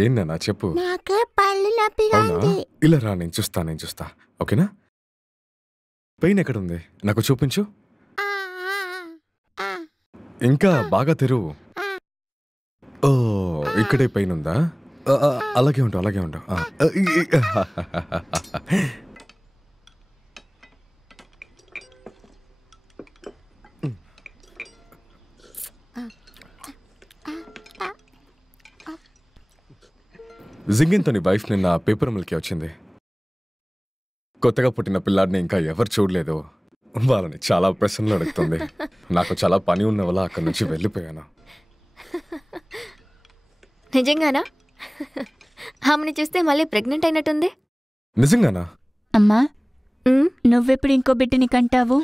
ఏందన్నా చెప్పు. నాకు పళ్ళు నొప్పిగా ఉంది. ఇలా రా, నేను చూస్తా. ఓకేనా? పెయిన్ ఎక్కడుంది నాకు చూపించు. ఇంకా బాగా తెరువు. ఓ, ఇక్కడే పెయిన్ ఉందా? అలాగే ఉండు. జింగిన్తో నీ వైఫ్ నిన్న పేపర్ మిల్కి వచ్చింది. కొత్తగా పుట్టిన పిల్లాడిని ఇంకా ఎవరు చూడలేదు. వాళ్ళని చాలా ప్రశ్నలు అడుగుతుంది. నాకు చాలా పని ఉన్న వల్ల అక్కడి నుంచి వెళ్ళిపోయాను. నిజంగానా? ఆమెని చూస్తే మళ్ళీ ప్రెగ్నెంట్ అయినట్టుంది. నిజంగానా? అమ్మా, నువ్వెప్పుడు ఇంకో బిడ్డని కంటావు?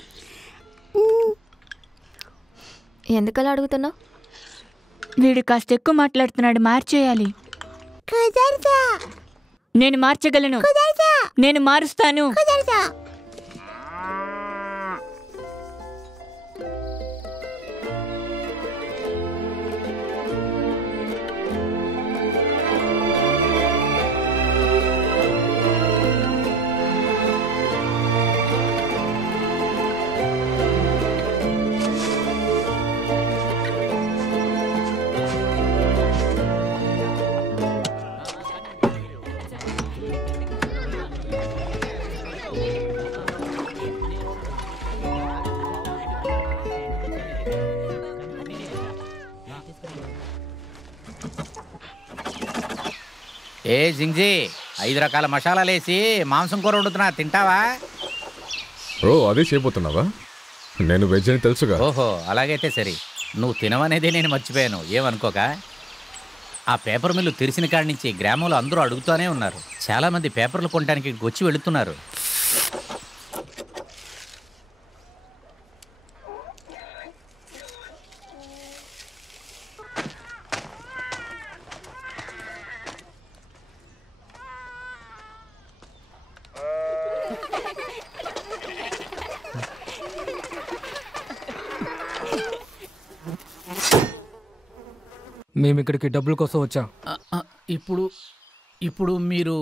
ఎందుకలా అడుగుతున్నావు? వీడు కాస్త ఎక్కువ మాట్లాడుతున్నాడు, మార్చేయాలి. నేను మార్చగలను, నేను మారుస్తాను. ఏ జింగ్జీ, 5 రకాల మసాలాలేసి మాంసం కూర వండుతున్నా, తింటావా? ఓ, అదే చేయబోతున్నావా? నేను వెజ్ అని తెలుసుగా. ఓహో, అలాగైతే సరే. నువ్వు తినవనేది నేను మర్చిపోయాను, ఏమనుకోక. ఆ పేపర్ మిల్లు తెరిచిన కాడి నుంచి గ్రామంలో అందరూ అడుగుతూనే ఉన్నారు. చాలామంది పేపర్లు కొనడానికి వచ్చి వెళుతున్నారు. మేము ఇక్కడికి డబ్బుల కోసం వచ్చాం. ఇప్పుడు మీరు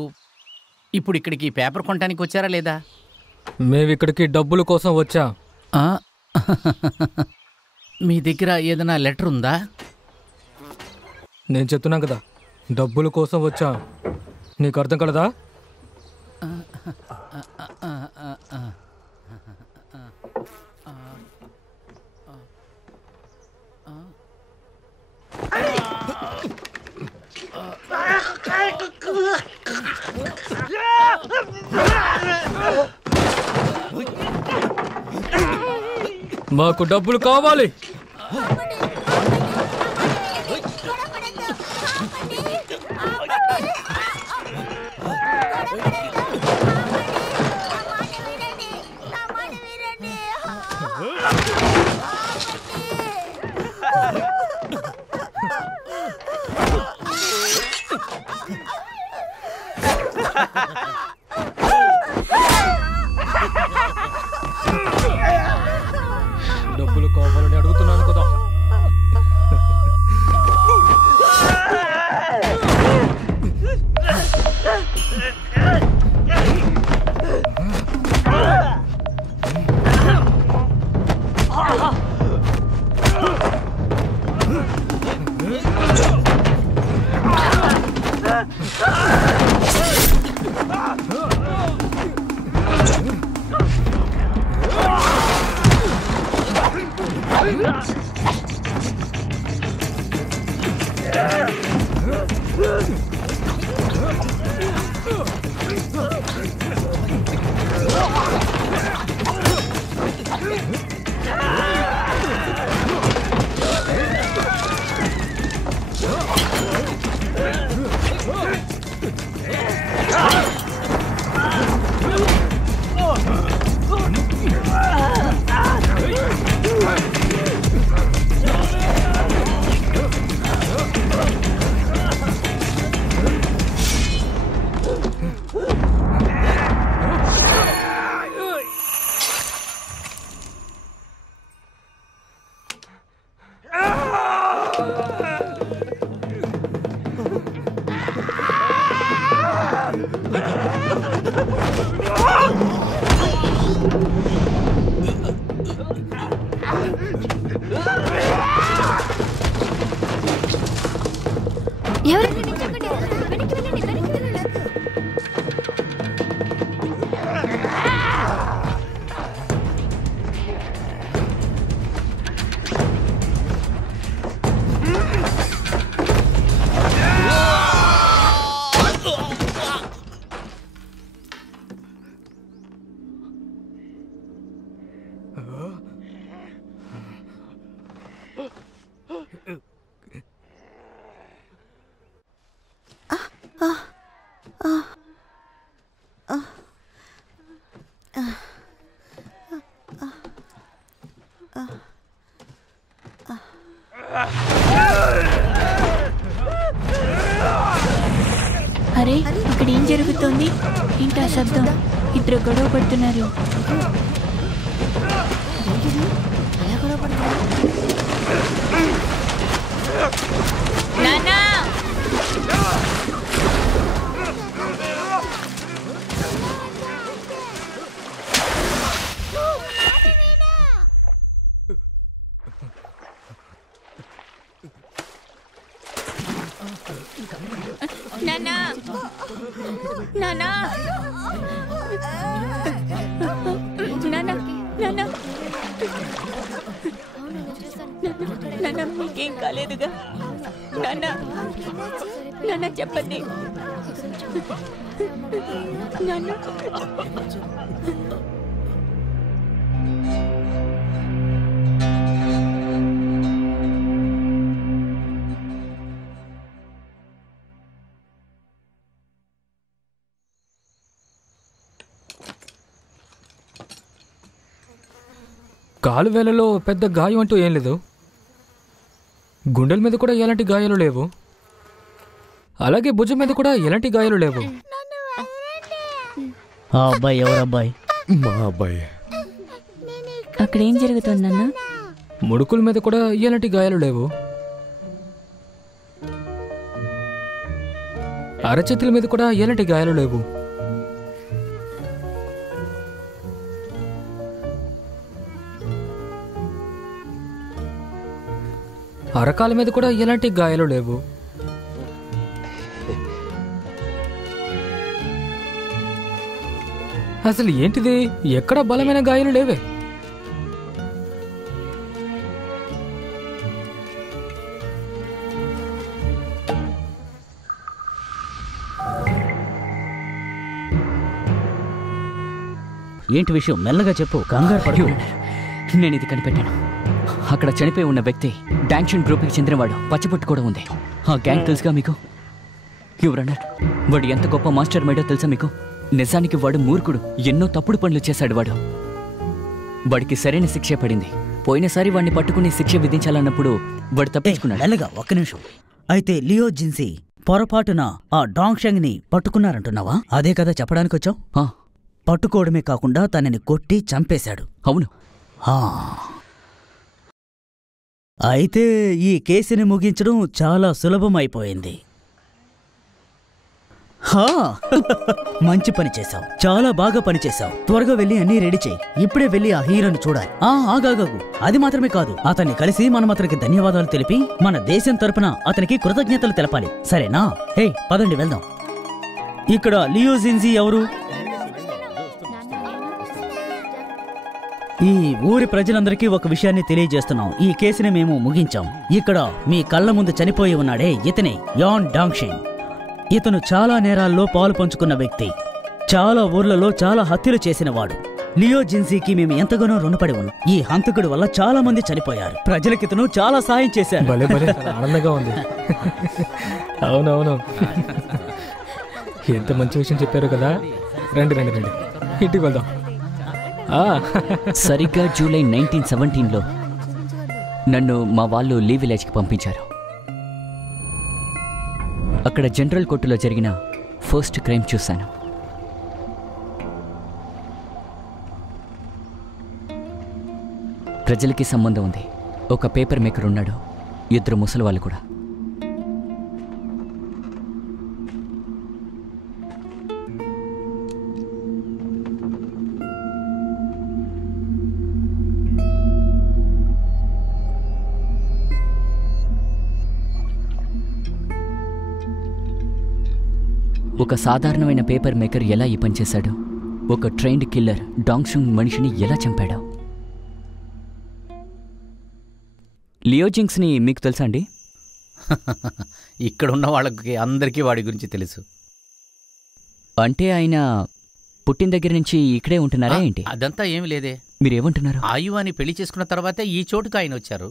ఇక్కడికి పేపర్ కొనడానికి వచ్చారా లేదా? మేము ఇక్కడికి డబ్బుల కోసం వచ్చాం. మీ దగ్గర ఏదైనా లెటర్ ఉందా? నేను చెప్తున్నాను కదా, డబ్బుల కోసం వచ్చాం. నీకు అర్థం కలదా? మాకు డబ్బులు కావాలి. డబ్బులు కావాలని అడుగుతున్నా. చూద్దాం. ఇద్దరు గొడవ పడుతున్నారు. నాన్నా! నాన్నా! నాన్నా! నాన్నా! నాన్నా! నాన్న మీకేం కాలేదుగా? నాన్న నాన్న చెప్పండి. నాన్న కాలు వేలలో పెద్ద గాయం అంటూ ఏం లేదు. గుండెల మీద కూడా ఎలాంటి గాయాలు లేవు. అలాగే భుజం మీద కూడా ఎలాంటి గాయాలు లేవు. ఆ అబ్బాయి ఎవరబ్బాయి? మా అబ్బాయి. అక్కడ ఏం జరుగుతుంది నాన్న? ముడుకుల మీద కూడా ఎలాంటి గాయాలు లేవు. అరచేతుల మీద కూడా ఎలాంటి గాయాలు లేవు. అరకాల మీద కూడా ఎలాంటి గాయాలు లేవు. అసలు ఏంటిది? ఎక్కడ బలమైన గాయాలు లేవే. ఏంటి విషయం? మెల్లగా చెప్పు, కంగారు పడు. నేను ఇది కనిపెట్టాను. అక్కడ చనిపోయి ఉన్న వ్యక్తి డాంక్షన్ గ్రూప్కి చెందినవాడు. పచ్చిపట్టు కూడా ఉంది. ఆ గ్యాంగ్ తెలుసుగా మీకు? యువరన్నర్, వాడు ఎంత గొప్ప మాస్టర్ మైడో తెలుసా మీకు? నిజానికి వాడు మూర్ఖుడు. ఎన్నో తప్పుడు పనులు చేశాడు వాడు. వాడికి సరైన శిక్ష పడింది. పోయినసారి వాడిని పట్టుకుని శిక్ష విధించాలన్నప్పుడు వాడు తప్పించుకున్నాడు. మెల్లగా, ఒక్క నిమిషం. అయితే లియో జిన్సీ పొరపాటున ఆ డాంగ్షంగ్ ని పట్టుకున్నారంటున్నావా? అదే కదా చెప్పడానికి వచ్చావు? పట్టుకోవడమే కాకుండా తనని కొట్టి చంపేశాడు. అవును. అయితే ఈ కేసుని ముగించడం చాలా సులభమైపోయింది. మంచి పని చేశావు, చాలా బాగా పని చేశావు. త్వరగా వెళ్ళి అన్నీ రెడీ చేయి. ఇప్పుడే వెళ్ళి ఆ హీరోని చూడాలి. ఆగాగు. అది మాత్రమే కాదు, అతన్ని కలిసి మనం అతనికి ధన్యవాదాలు తెలిపి మన దేశం తరపున అతనికి కృతజ్ఞతలు తెలపాలి. సరేనా? హే, పదండి వెళ్దాం. ఇక్కడ లియో జిన్సీ ఎవరు? ఈ ఊరి ప్రజలందరికీ ఒక విషయాన్ని తెలియజేస్తున్నాం. ఈ కేసుని మేము ముగించాం. ఇక్కడ మీ కళ్ళ ముందు చనిపోయి ఉన్నాడే, ఇతనే యాన్ డాంగ్షింగ్. ఇతను చాలా నేరాల్లో పాలు పంచుకున్న వ్యక్తి. చాలా ఊర్లలో చాలా హత్యలు చేసినవాడు. లియో జిన్సీకి మేము ఎంతగానో రుణపడి ఉన్నాం. ఈ హంతకుడి వల్ల చాలా మంది చనిపోయారు. ప్రజలకితను చాలా సాయం చేశారు. భలే భలే, ఆనందంగా ఉంది. అవునవును, ఎంత మంచి విషయం చెప్పారు కదా. రండి రండి రండి, ఇంటికి వెళ్దాం. సరిగ్గా జూలై 1917లో నన్ను మా వాళ్ళు లీ విలేజ్కి పంపించారు. అక్కడ జనరల్ కోర్టులో జరిగిన ఫస్ట్ క్రైమ్ చూశాను. ప్రజలకి సంబంధం ఉంది. ఒక పేపర్ మేకర్ ఉన్నాడు, ఇద్దరు ముసలి వాళ్ళు కూడా. ఒక సాధారణమైన పేపర్ మేకర్ ఎలా ఈ పని చేశాడు? ఒక ట్రైన్డ్ కిల్లర్ డాంగ్షుంగ్ మనిషిని ఎలా చంపాడు? లియో జింగ్స్ని మీకు తెలుసా అండి? ఇక్కడున్న వాళ్ళకి అందరికీ వాడి గురించి తెలుసు. అంటే ఆయన పుట్టిన దగ్గర నుంచి ఇక్కడే ఉంటున్నారా ఏంటి? అదంతా ఏమి లేదే. మీరేమంటున్నారు? ఆయువాని పెళ్లి చేసుకున్న తర్వాతే ఈ చోటుకు ఆయన వచ్చారు.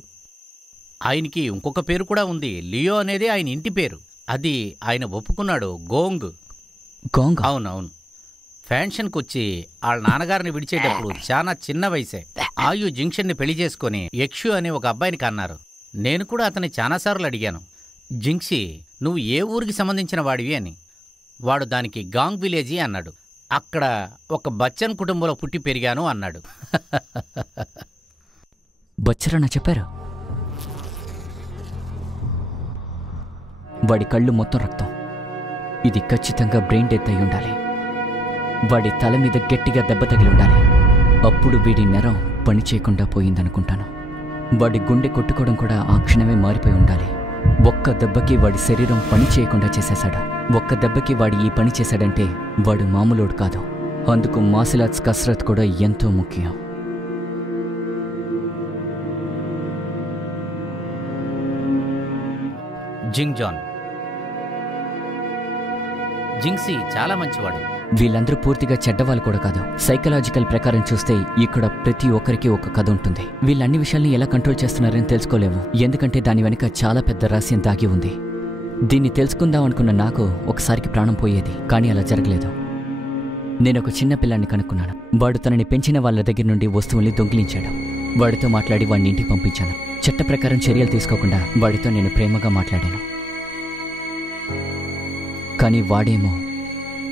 ఆయనకి ఇంకొక పేరు కూడా ఉంది. లియో అనేది ఆయన ఇంటి పేరు. అది ఆయన ఒప్పుకున్నాడు. గోంగ్. గోంగ్? అవునవును. ఫ్యాన్షన్కి వచ్చి వాళ్ళ నాన్నగారిని విడిచేటప్పుడు చాలా చిన్న వయసే ఆయు జింక్షన్ని పెళ్లి చేసుకుని యక్షు అనే ఒక అబ్బాయిని కన్నారు. నేను కూడా అతన్ని చాలాసార్లు అడిగాను, జింక్షి నువ్వు ఏ ఊరికి సంబంధించిన వాడివి అని. వాడు దానికి గాంగ్ విలేజీ అన్నాడు. అక్కడ ఒక బచ్చన్ కుటుంబంలో పుట్టి పెరిగాను అన్నాడు. బచ్చరన్న చెప్పారు. వాడి కళ్ళు మొత్తం రక్తం. ఇది ఖచ్చితంగా బ్రెయిన్ డెత్ అయి ఉండాలి. వాడి తల మీద గట్టిగా దెబ్బ తగిలి ఉండాలి. అప్పుడు వీడి నెరం పని చేయకుండా పోయిందనుకుంటాను. వాడి గుండె కొట్టుకోవడం కూడా ఆ క్షణమే మారిపోయి ఉండాలి. ఒక్క దెబ్బకి వాడి శరీరం పని చేయకుండా చేసేశాడు. ఒక్క దెబ్బకి వాడి ఈ పని చేశాడంటే వాడు మామూలోడు కాదు. అందుకు మార్షల్ ఆర్ట్స్ కసరత్ కూడా ఎంతో ముఖ్యం. జింగ్ జాన్, జింగ్సీ చాలా మంచివాడు. వీళ్ళందరూ పూర్తిగా చెడ్డవాళ్ళు కూడా కాదు. సైకలాజికల్ ప్రకారం చూస్తే ఇక్కడ ప్రతి ఒక్కరికి ఒక కథ ఉంటుంది. వీళ్ళన్ని విషయాల్ని ఎలా కంట్రోల్ చేస్తున్నారని తెలుసుకోలేము, ఎందుకంటే దాని వెనుక చాలా పెద్ద రహస్యం దాగి ఉంది. దీన్ని తెలుసుకుందాం అనుకున్న నాకు ఒకసారికి ప్రాణం పోయేది, కానీ అలా జరగలేదు. నేను ఒక చిన్న పిల్లాన్ని కనుక్కున్నాను. వాడు తనని పెంచిన వాళ్ళ దగ్గర నుండి వస్తువుల్ని దొంగిలించాడు. వాడితో మాట్లాడి వాడిని ఇంటికి పంపించాను. చట్ట ప్రకారం చర్యలు తీసుకోకుండా వాడితో నేను ప్రేమగా మాట్లాడాను. కానీ వాడేమో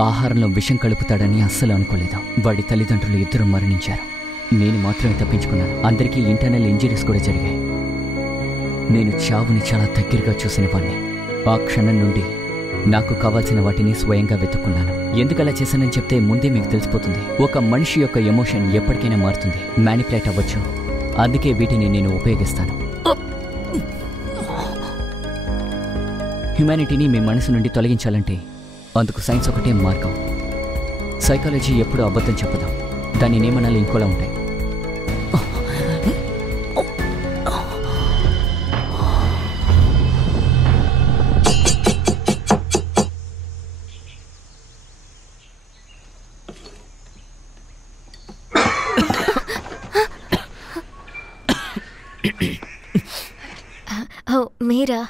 ఆహారంలో విషం కలుపుతాడని అస్సలు అనుకోలేదు. వాడి తల్లిదండ్రులు ఇద్దరు మరణించారు. నేను మాత్రమే తప్పించుకున్నాను. అందరికీ ఇంటర్నల్ ఇంజరీస్ కూడా జరిగాయి. నేను చావుని చాలా దగ్గరగా చూసిన వాడిని. ఆ క్షణం నుండి నాకు కావాల్సిన వాటిని స్వయంగా వెతుక్కున్నాను. ఎందుకలా చేశానని చెప్తే ముందే మీకు తెలిసిపోతుంది. ఒక మనిషి యొక్క ఎమోషన్ ఎప్పటికైనా మారుతుంది, మ్యానిపులేట్ అవ్వచ్చు. అందుకే వీటిని నేను ఉపయోగిస్తాను. హ్యుమానిటీని మీ మనసు నుండి తొలగించాలంటే అందుకు సైన్స్ ఒకటే మార్గం. సైకాలజీ ఎప్పుడూ అబద్ధం చెప్పదు. దాని నియమనాలు ఇంకోలా ఉంటాయి. ఓ మీరా?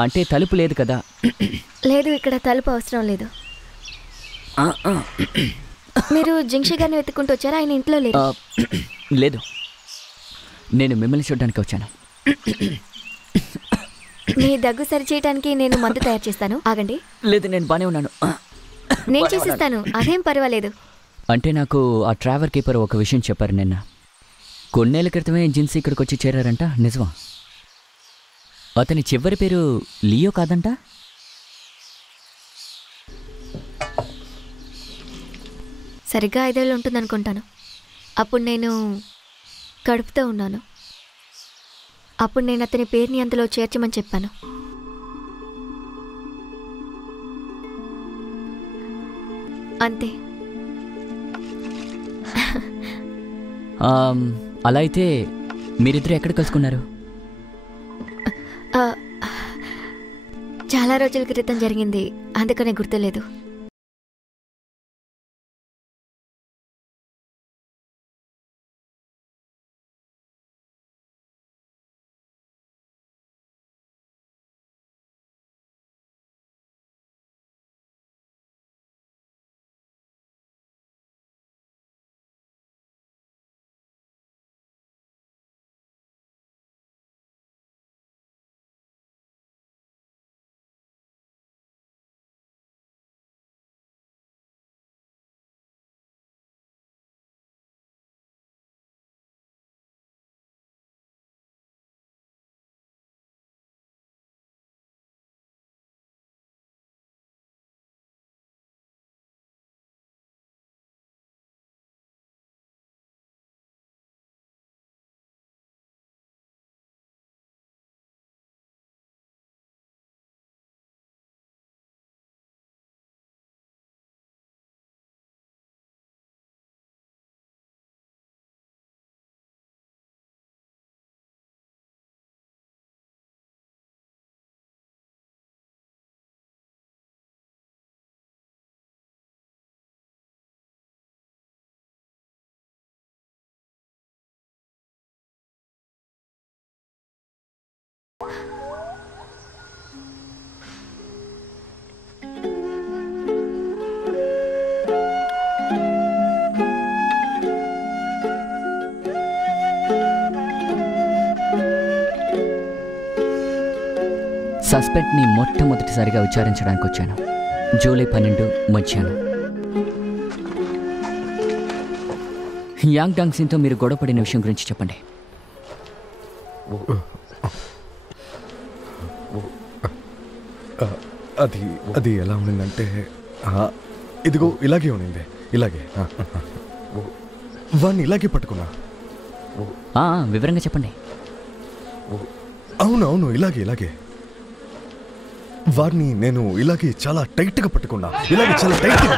అంటే తలుపు లేదు కదా? లేదు, ఇక్కడ తలుపు అవసరం లేదు. మీరు జింక్షి గారిని వెతుక్కుంటూ వచ్చారా? ఆయన ఇంట్లో లేదు. లేదు, నేను మిమ్మల్ని చూడడానికి వచ్చాను. మీ దగ్గు సరిచేయడానికి నేను మందు తయారు చేస్తాను. ఆగండి. లేదు, నేను బానే ఉన్నాను. నేను చేసిస్తాను, అదేం పర్వాలేదు. అంటే నాకు ఆ ట్రావెల్ కీపర్ ఒక విషయం చెప్పారు నిన్న. కొన్నేళ్ల క్రితమే జిన్సీ ఇక్కడికి వచ్చి చేరారంట. నిజమా? అతని చివరి పేరు లియో కాదంట? సరిగ్గా 5 ఏళ్ళు ఉంటుందనుకుంటాను. అప్పుడు నేను కడుపుతో ఉన్నాను. అప్పుడు నేను అతని పేరుని అందులో చేర్చమని చెప్పాను. అంతే. అలా అయితే మీరిద్దరు ఎక్కడ కలుసుకున్నారు? చాలా రోజుల క్రితం జరిగింది, అందుకనే గుర్తులేదు. సస్పెక్ట్ని మొట్టమొదటిసారిగా విచారించడానికి వచ్చాను. జూలై 12 మధ్యాహ్నం. యాంగ్ డాంగ్ సింగ్తో మీరు గొడవపడిన విషయం గురించి చెప్పండి. అది అది ఎలా ఉండిందంటే ఇదిగో ఇలాగే ఉండింది. ఇలాగే వాడిని ఇలాగే పట్టుకున్నా. వివరంగా చెప్పండి. అవును ఇలాగే ఇలాగే వాడిని నేను ఇలాగే చాలా టైట్గా పట్టుకున్నా. ఇలాగే చాలా టైట్గా.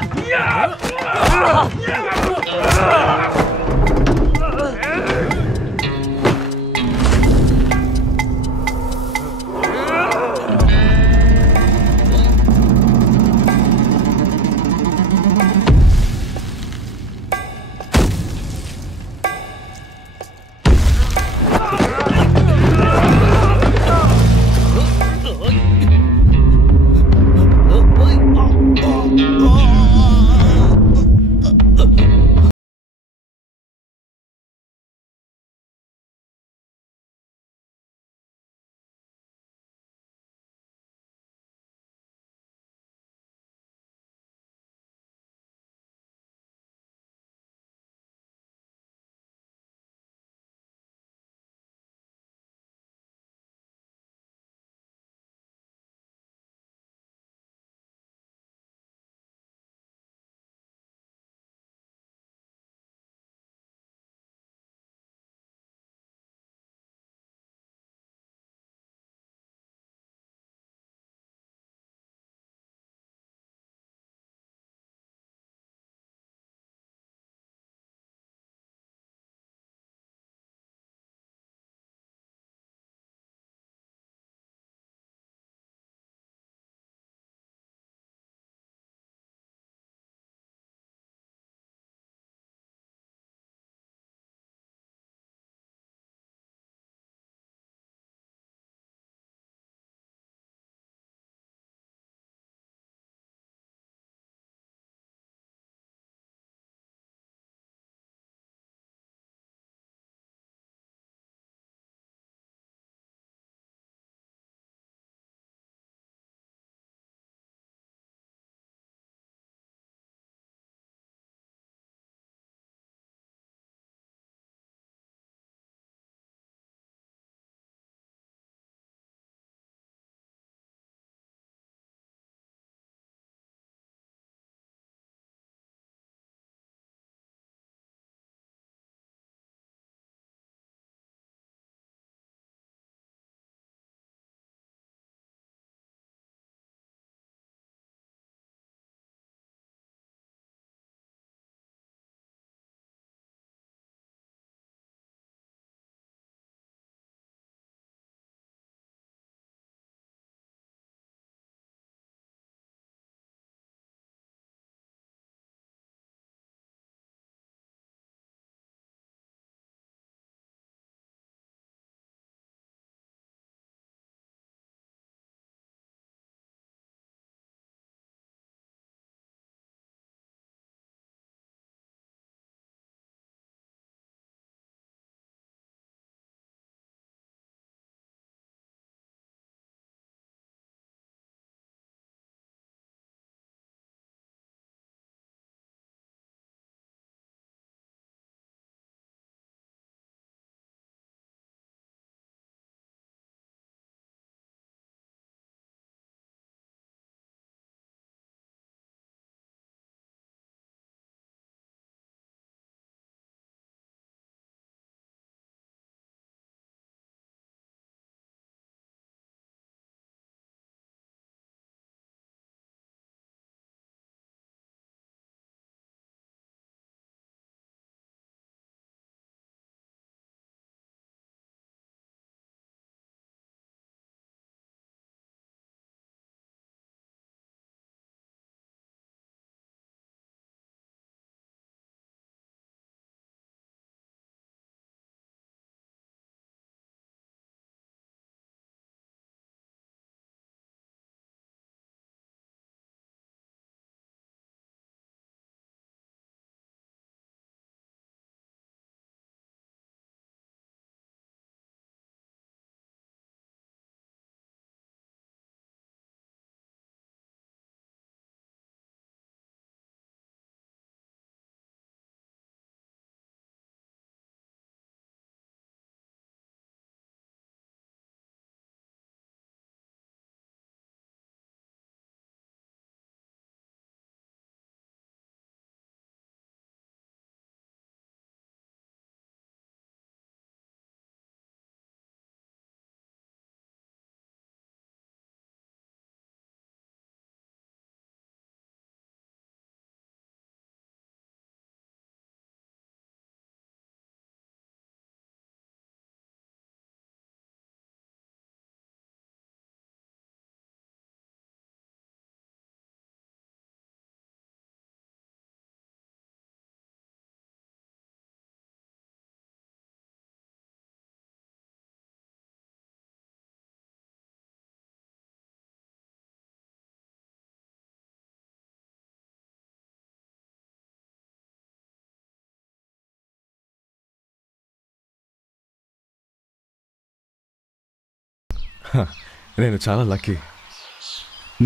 నేను చాలా లక్కీ.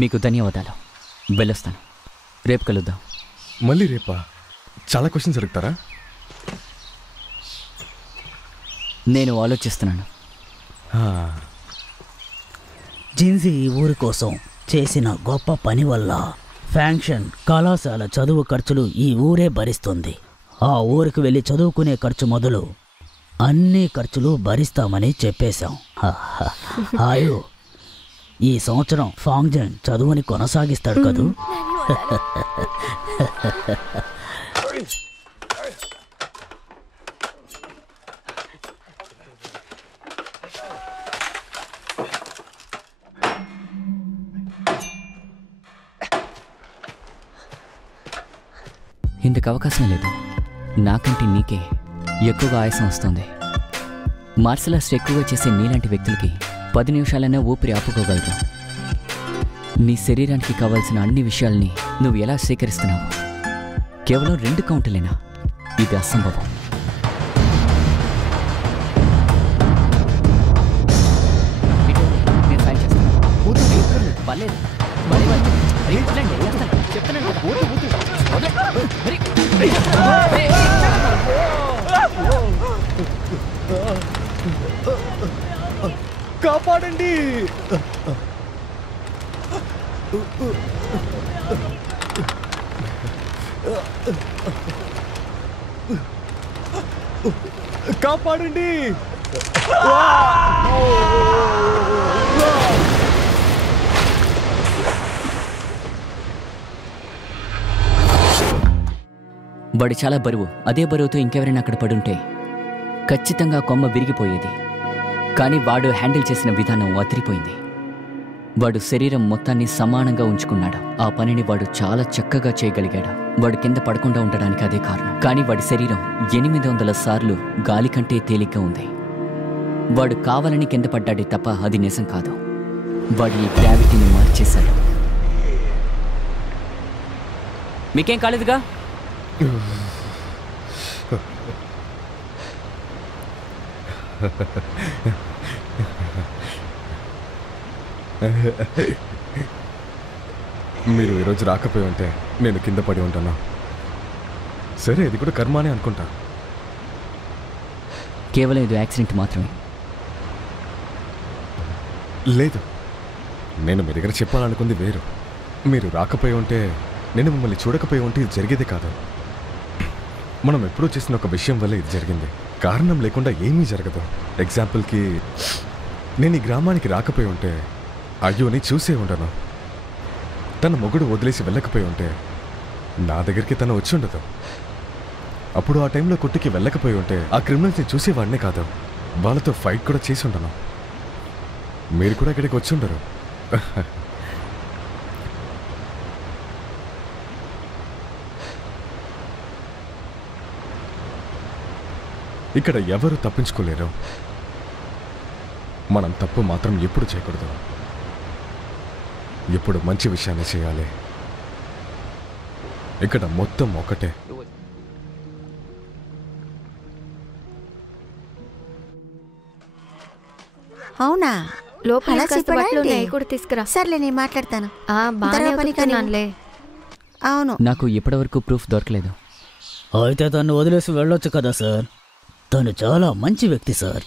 మీకు ధన్యవాదాలు. వెళ్ళొస్తాను. రేపు కలుద్దాం. మళ్ళీ రేపా? చాలా క్వశ్చన్స్ అడుగుతారా? నేను ఆలోచిస్తున్నాను. జిన్జీ ఈ ఊరి కోసం చేసిన గొప్ప పని వల్ల ఫ్యాంక్షన్ కళాశాల చదువు ఖర్చులు ఈ ఊరే భరిస్తుంది. ఆ ఊరికి వెళ్ళి చదువుకునే ఖర్చు మొదలు అన్ని ఖర్చులు భరిస్తామని చెప్పేశాం. హాయో, ఈ సంవత్సరం ఫాంగ్జన్ చదువుని కొనసాగిస్తాడు కదూ. ఇందుకు అవకాశం లేదు. నాకంటే నీకే ఎక్కువగా ఆయాసం వస్తుంది. మార్షల్ ఆర్ట్స్ ఎక్కువగా చేసే నీలాంటి వ్యక్తులకి 10 నిమిషాలైనా ఊపిరి ఆపుకోగలరు. నీ శరీరానికి కావాల్సిన అన్ని విషయాల్ని నువ్వు ఎలా సేకరిస్తున్నావు? కేవలం 2 కౌంటర్లేనా? ఇది అసంభవం. నేను సాయం చేస్తాను. పర్లేదు. కాపాడండి! కాపాడండి! వాడు చాలా బరువు. అదే బరువుతో ఇంకెవరైనా అక్కడ పడుంటే ఖచ్చితంగా కొమ్మ విరిగిపోయేది. కానీ వాడు హ్యాండిల్ చేసిన విధానం అదిరిపోయింది. వాడు శరీరం మొత్తాన్ని సమానంగా ఉంచుకున్నాడు. ఆ పనిని వాడు చాలా చక్కగా చేయగలిగాడు. వాడు కింద పడకుండా ఉండడానికి అదే కారణం. కానీ వాడి శరీరం 800 సార్లు గాలి కంటే తేలిగ్గా ఉంది. వాడు కావాలని కింద పడ్డాడే తప్ప అది నిజం కాదు. వాడు ఈ గ్రావిటీని మార్చేశాడు. మీకేం కాలేదుగా? మీరు ఈరోజు రాకపోయి ఉంటే నేను కింద పడి ఉంటాను. సరే, ఇది కూడా కర్మానే అనుకుంటా. కేవలం ఇది యాక్సిడెంట్ మాత్రమే. లేదు, నేను మీ దగ్గర చెప్పాలనుకుంది వేరు. మీరు రాకపోయి ఉంటే, నేను మిమ్మల్ని చూడకపోయి ఉంటే ఇది జరిగేదే కాదు. మనం ఎప్పుడూ చేసిన ఒక విషయం వల్ల ఇది జరిగింది. కారణం లేకుండా ఏమీ జరగదు. ఎగ్జాంపుల్కి, నేను ఈ గ్రామానికి రాకపోయి ఉంటే అయ్యోని చూసే ఉండను. తన మొగుడు వదిలేసి వెళ్ళకపోయి ఉంటే నా దగ్గరికి తను వచ్చి ఉండదు. అప్పుడు ఆ టైంలో కొట్టుకి వెళ్ళకపోయి ఉంటే ఆ క్రిమినల్స్ని చూసేవాడినే కాదు, వాళ్ళతో ఫైట్ కూడా చేసి ఉండను. మీరు కూడా ఇక్కడికి వచ్చి ఉండరు. ఇక్కడ ఎవరు తప్పించుకోలేరు. మనం తప్పు మాత్రం ఎప్పుడు చేయకూడదు. ఎప్పుడు మంచి విషయాన్ని చేయాలి. ఇక్కడ మొత్తం ఒకటే. అవునా? లోపల అలా కాస్త చెప్పడా బట్టలు ఏంటి? ఉన్నాయి, కూడా తీసుకురా. సర్లే, నేను మాట్లాడతాను. బాగానే తర్వాత పని కానీ. ఉతుకుతున్నానులే. అవును, నాకు ఇప్పటివరకు ప్రూఫ్ దొరకలేదు. అయితే తను వదిలేసి వెళ్ళొచ్చు కదా సార్. తను చాలా మంచి వ్యక్తి సార్.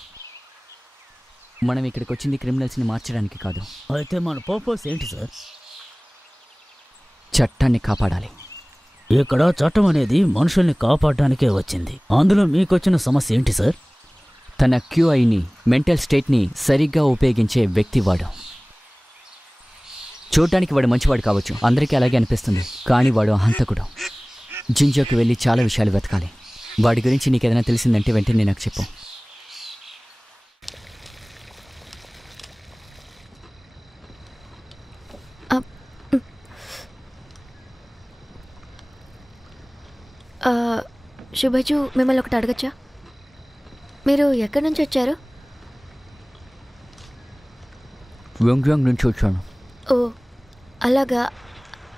మనం ఇక్కడికి వచ్చింది క్రిమినల్స్ని మార్చడానికి కాదు. అయితే మన పర్పస్ ఏంటి సార్? చట్టాన్ని కాపాడాలి. ఇక్కడ చట్టం అనేది మనుషుల్ని కాపాడడానికే వచ్చింది. అందులో మీకొచ్చిన సమస్య ఏంటి సార్? తన క్యూఐని, మెంటల్ స్టేట్ని సరిగ్గా ఉపయోగించే వ్యక్తి వాడు. చూడటానికి వాడు మంచివాడు కావచ్చు, అందరికీ అలాగే అనిపిస్తుంది. కానీ వాడు హంతకుడు. జింజోకి వెళ్ళి చాలా విషయాలు వెతకాలి. వాడి గురించి నీకేదైనా తెలిసిందంటే వెంటనే నాకు చెప్పు. శుభజు, మిమ్మల్ని ఒకటి అడగచ్చా? మీరు ఎక్కడి నుంచి వచ్చారు? వ్యోంగ్యాంగ్ నుంచి వచ్చాను. ఓ అలాగా.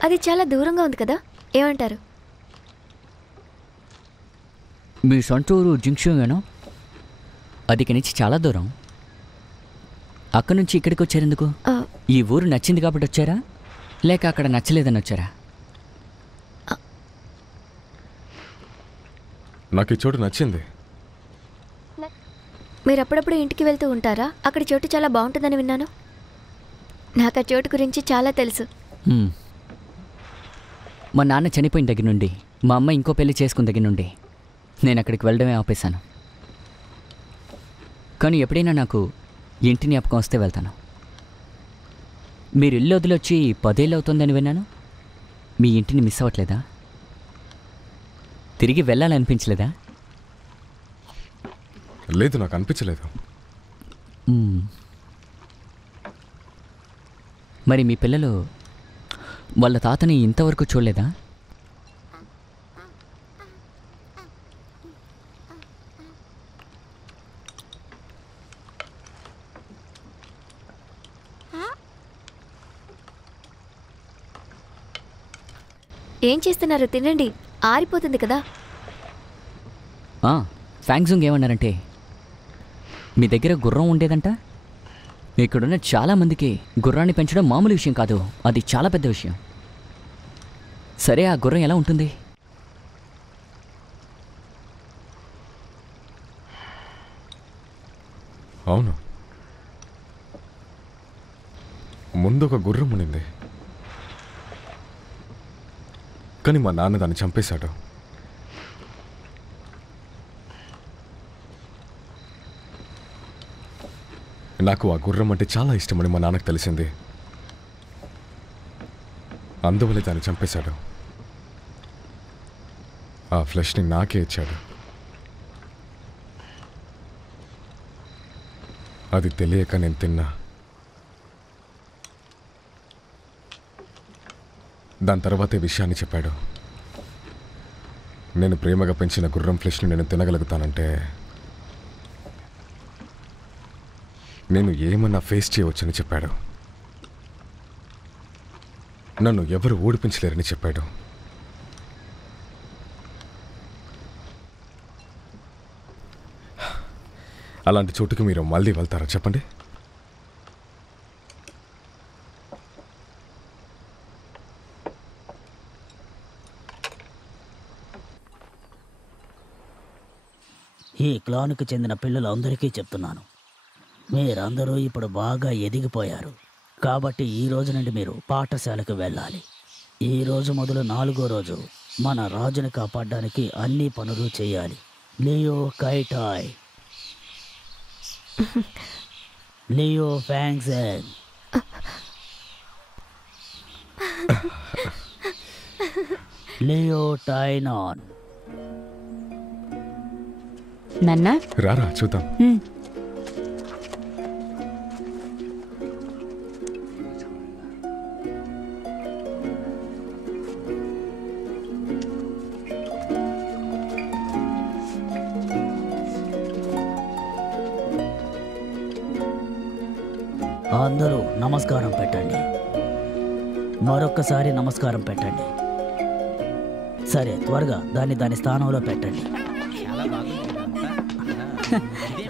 అది చాలా దూరంగా ఉంది కదా, ఏమంటారు? మీ సొంత ఊరు జింగ్షుయేనా? అది ఇక్కడి నుంచి చాలా దూరం. అక్కడి నుంచి ఇక్కడికి వచ్చారెందుకు? ఆ, ఈ ఊరు నచ్చింది కాబట్టి వచ్చారా, లేక అక్కడ నచ్చలేదని వచ్చారా? నాకు ఈ చోటు నచ్చింది. మీరు అప్పుడప్పుడు ఇంటికి వెళ్తూ ఉంటారా? అక్కడ చోటు చాలా బాగుంటుందని విన్నాను. నాకు ఆ చోటు గురించి చాలా తెలుసు. హ్మ్. మా నాన్న చనిపోయిన దగ్గర నుండి, మా అమ్మ ఇంకో పెళ్లి చేసుకున్న దగ్గర నుండి నేను అక్కడికి వెళ్ళడమే ఆపేశాను. కానీ ఎప్పుడైనా నాకు ఇంటి జ్ఞాపకం వస్తే వెళ్తాను. మీరు ఇల్లు వదిలొచ్చి 10 ఏళ్ళు అవుతుందని విన్నాను. మీ ఇంటిని మిస్ అవ్వట్లేదా? తిరిగి వెళ్ళాలనిపించలేదా? లేదు, నాకు అనిపించలేదు. మ్మ్. మరి మీ పిల్లలు వాళ్ళ తాతని ఇంతవరకు చూడలేదా? ఏం చేస్తున్నారు? తినండి, ఆరిపోతుంది కదా. ఫ్యాంగ్జుంగ్ ఏమన్నారంటే మీ దగ్గర గుర్రం ఉండేదంట. ఇక్కడున్న చాలామందికి గుర్రాన్ని పెంచడం మామూలు విషయం కాదు, అది చాలా పెద్ద విషయం. సరే, ఆ గుర్రం ఎలా ఉంటుంది? అవును, ముందు ఒక గుర్రం ఉండింది, కానీ మా నాన్న దాన్ని చంపేశాడు. నాకు ఆ గుర్రం అంటే చాలా ఇష్టమని మా నాన్నకు తెలిసింది. అందువల్ల దాన్ని చంపేశాడు. ఆ ఫ్లెష్ని నాకే ఇచ్చాడు. అది తెలియక నేను తిన్నా. దాని తర్వాతే విషయాన్ని చెప్పాడు. నేను ప్రేమగా పెంచిన గుర్రం ఫ్లెష్ని నేను తినగలుగుతానంటే నేను ఏమన్నా ఫేస్ చేయవచ్చని చెప్పాడు. నన్ను ఎవరు ఓడిపించలేరని చెప్పాడు. అలాంటి చోటుకి మీరు మళ్ళీ వెళ్తారా చెప్పండి? ఈ క్లాన్కు చెందిన పిల్లలందరికీ చెప్తున్నాను, మీరందరూ ఇప్పుడు బాగా ఎదిగిపోయారు. కాబట్టి ఈ రోజు నుండి మీరు పాఠశాలకు వెళ్ళాలి. ఈ రోజు మొదలు 4వ రోజు మన రాజుని కాపాడడానికి అన్ని పనులు చేయాలి. Liu Kaitai, Liu Fangzhen, Liu Tainan. నాన్న రారా చూద్దాం. అందరూ నమస్కారం పెట్టండి. మరొక్కసారి నమస్కారం పెట్టండి. సరే, త్వరగా దాని స్థానంలో పెట్టండి.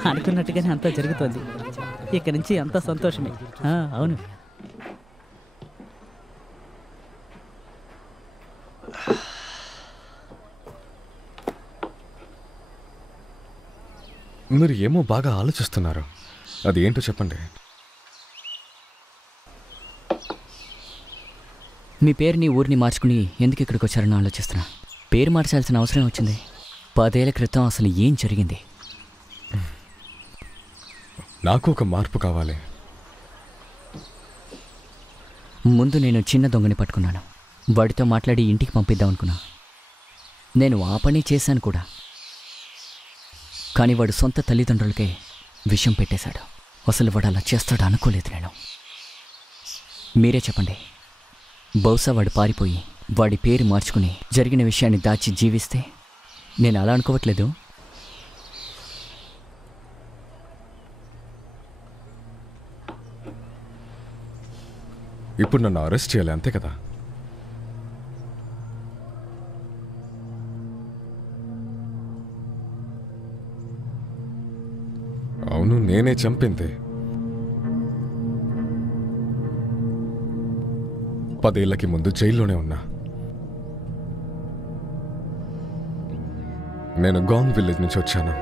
అనుకున్నట్టుగానే అంతా జరుగుతుంది. ఇక్కడి నుంచి అంతా సంతోషమే. అవును. మీరు ఏమో బాగా ఆలోచిస్తున్నారు. అది ఏంటో చెప్పండి. మీ పేరుని ఊరిని మార్చుకుని ఎందుకు ఇక్కడికి వచ్చారని ఆలోచిస్తున్నా. పేరు మార్చాల్సిన అవసరం వచ్చింది. 10 ఏళ్ల క్రితం అసలు ఏం జరిగింది? నాకు ఒక మార్పు కావాలి. ముందు నేను చిన్న దొంగని పట్టుకున్నాను. వాడితో మాట్లాడి ఇంటికి పంపిద్దాం అనుకున్నా. నేను ఆ పని చేశాను కూడా. కానీ వాడు సొంత తల్లిదండ్రులకే విషం పెట్టేశాడు. అసలు వాడు అలా చేస్తాడు అనుకోలేదు నేను. మీరే చెప్పండి. బహుశా వాడు పారిపోయి వాడి పేరు మార్చుకుని జరిగిన విషయాన్ని దాచి జీవిస్తే? నేను అలా అనుకోవట్లేదు. ఇప్పుడు నన్ను అరెస్ట్ చేయాలి, అంతే కదా? అవును, నేనే చంపింది. 10 ఏళ్లకి ముందు జైల్లోనే ఉన్నా. నేను గాంగ్ విలేజ్ నుంచి వచ్చాను.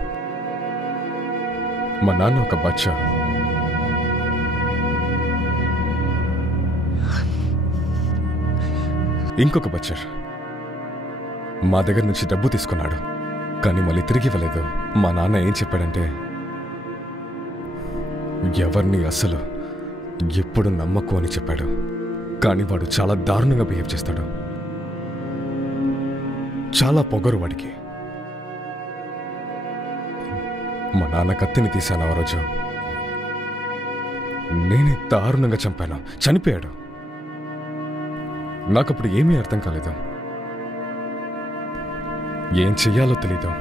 మా నాన్న ఒక బచ్చా. ఇంకొక బచ్చర్ మా దగ్గర నుంచి డబ్బు తీసుకున్నాడు, కానీ మళ్ళీ తిరిగి ఇవ్వలేదు. మా నాన్న ఏం చెప్పాడంటే, ఎవరిని అసలు ఎప్పుడు నమ్మకు అని చెప్పాడు. కానీ వాడు చాలా దారుణంగా బిహేవ్ చేస్తాడు. చాలా పొగరు వాడికి. మా నాన్న కత్తిని తీశాను ఆ రోజు. నేనే దారుణంగా చంపాను. చనిపోయాడు. నాకప్పుడు ఏమీ అర్థం కాలేదు. ఏం చెయ్యాలో తెలీదు.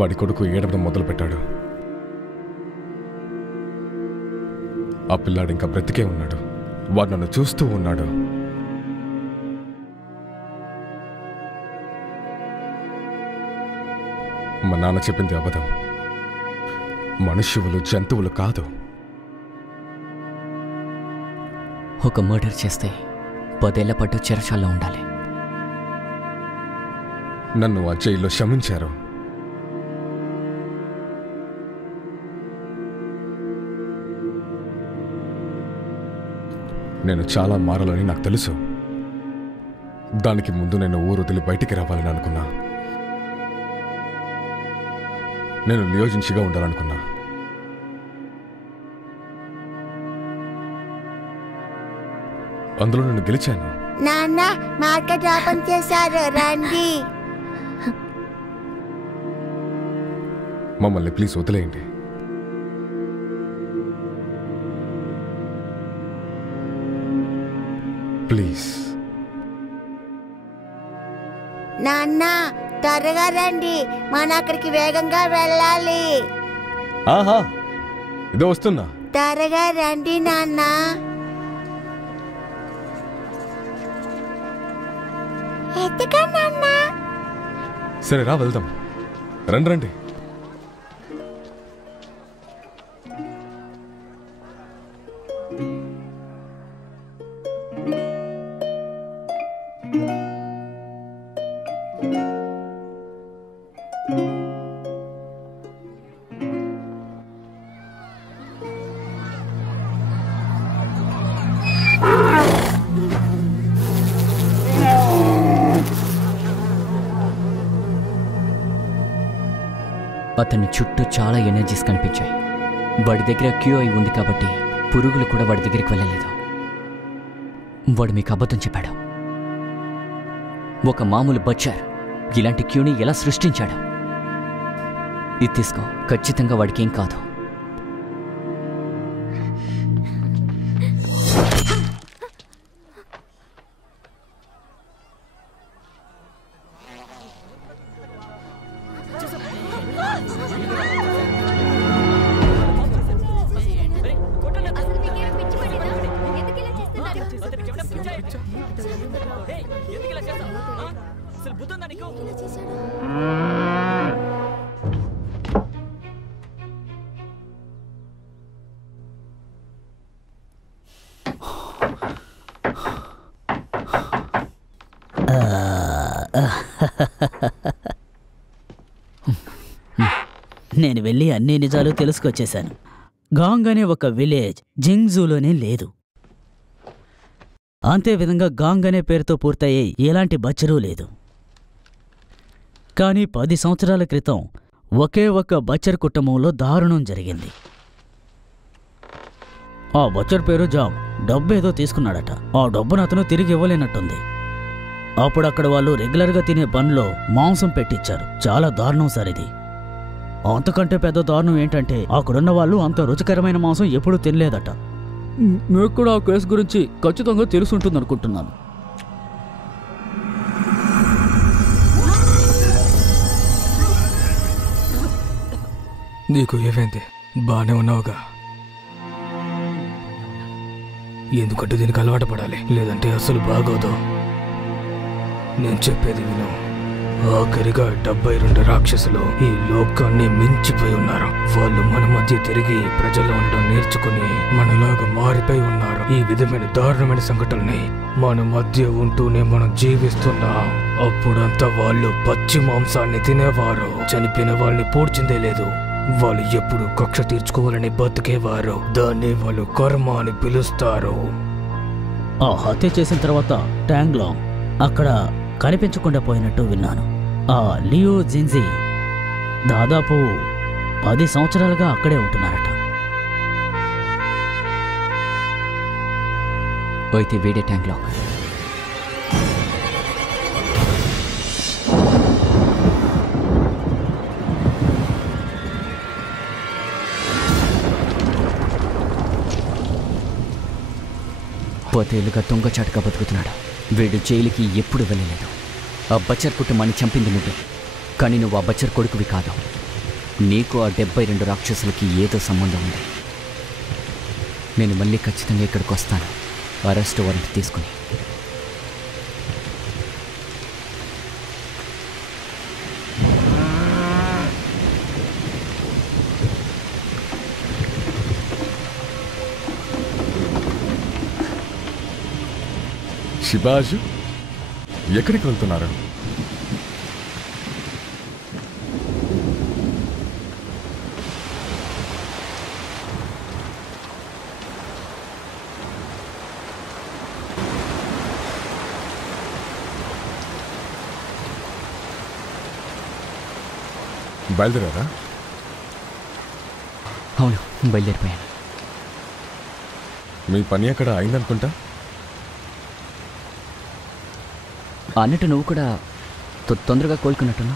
వాడి కొడుకు ఏడవడం మొదలుపెట్టాడు. ఆ పిల్లాడు ఇంకా బ్రతికే ఉన్నాడు. వాడు నన్ను చూస్తూ ఉన్నాడు. మా నాన్న చెప్పింది అబద్ధం. మనుష్యులు జంతువులు కాదు. ఒక మర్డర్ చేస్తే 10 ఏళ్ల పాటు చెరసాల్లో ఉండాలి. నన్ను ఆ జైల్లో క్షమించారు. నేను చాలా మారాలని నాకు తెలుసు. దానికి ముందు నేను ఊరు వదిలి బయటికి రావాలని అనుకున్నా. నేను లియోజిన్షిగా ఉండాలనుకున్నా. అందులో నేను గెలిచాను. నాన్న మార్కెట్ ఓపెన్ చేశారు, రండి. మమ్మల్ని ప్లీజ్ వదిలేయండి. ప్లీజ్. నాన్న త్వరగా రండి, మన అక్కడికి వేగంగా వెళ్ళాలి. ఆహా, ఇదో వస్తున్నా. త్వరగా రండి నాన్న. ఎత్తుగా నాన్న. సరే రా వెళ్దాం. రండి రండి. అతని చుట్టూ చాలా ఎనర్జీస్ కనిపించాయి. వాడి దగ్గర క్యూ అయి ఉంది కాబట్టి పురుగులు కూడా వాడి దగ్గరికి వెళ్ళలేదు. వాడు మీకు అబద్ధం చెప్పాడు. ఒక మామూలు బచ్చర్ ఇలాంటి క్యూని ఎలా సృష్టించాడు? ఇది తీసుకో, ఖచ్చితంగా వాడికి ఏం కాదు. నేను వెళ్ళి అన్ని నిజాలు తెలుసుకొచ్చేశాను. గాంగ్ అనే ఒక విలేజ్ జింగ్జూలోనే లేదు. అంతేవిధంగా గాంగ్ అనే పేరుతో పూర్తయ్యే ఎలాంటి బచ్చరూ లేదు. కానీ 10 సంవత్సరాల క్రితం ఒకే ఒక్క బచ్చర్ కుటుంబంలో దారుణం జరిగింది. ఆ బచ్చర్ పేరు జామ్. డబ్బేదో తీసుకున్నాడట. ఆ డబ్బును అతను తిరిగి ఇవ్వలేనట్టుంది. అప్పుడు అక్కడ వాళ్ళు రెగ్యులర్గా తినే బండ్లో మాంసం పెట్టించారు. చాలా దారుణం సార్ ఇది. అంతకంటే పెద్ద దారుణం ఏంటంటే అక్కడున్న వాళ్ళు అంత రుచికరమైన మాంసం ఎప్పుడూ తినలేదట. మీకు కూడా ఆ కేసు గురించి ఖచ్చితంగా తెలుసుంటుంది అనుకుంటున్నాను. నీకు ఏమైంది? బాగానే ఉన్నావుగా? ఎందుకంటే దీనికి అలవాటు పడాలి, లేదంటే అసలు బాగోదు. నేను చెప్పేది విను. ఆఖరిగా 72 రాక్షసులు ఈ లోకాన్ని మించిపోయి ఉన్నారు. వాళ్ళు మన మధ్య తిరిగి ప్రజలు ఉండడం నేర్చుకుని మనలాగా మారిపోయి ఉన్నారు. ఈ విధమైన దారుణమైన సంఘటనల్ని మన మధ్య ఉంటూనే మనం జీవిస్తున్నాం. అప్పుడంతా వాళ్ళు పచ్చి మాంసాన్ని తినేవారు. చనిపోయిన వాళ్ళని పూడ్చిందే లేదు. వాళ్ళు ఎప్పుడు కక్ష తీర్చుకోవాలని బతికేవారు. దాన్ని వాళ్ళు కర్మ అని పిలుస్తారు. ఆ హత్య చేసిన తర్వాత ట్యాంగ్లాంగ్ అక్కడ కనిపించకుండా పోయినట్టు విన్నాను. ఆ లియో జిన్జీ దాదాపు 10 సంవత్సరాలుగా అక్కడే ఉంటున్నారట. అయితే వీడే ట్యాంక్లో. పోతేళ్ళుగా దొంగచాటుగా బతుకుతున్నాడు. వీడు జైలుకి ఎప్పుడు వెళ్ళలేదు. ఆ బచ్చర్ కుటుంబాన్ని చంపింది నువ్వే, కానీ నువ్వు ఆ బచ్చర్ కొడుకువి కాదు. నీకు ఆ 72 రాక్షసులకి ఏదో సంబంధం ఉంది. నేను మళ్ళీ ఖచ్చితంగా ఇక్కడికి వస్తాను, అరెస్ట్ వారెంట్ తీసుకుని. శివాజు, ఎక్కడికి వెళ్తున్నారు? బయలుదేరారా? అవును, బయలుదేరిపోయాను. మీ పని అక్కడ అయిందనుకుంటా. అన్నట్టు నువ్వు కూడా తొందరగా కోలుకున్నట్టున్నా.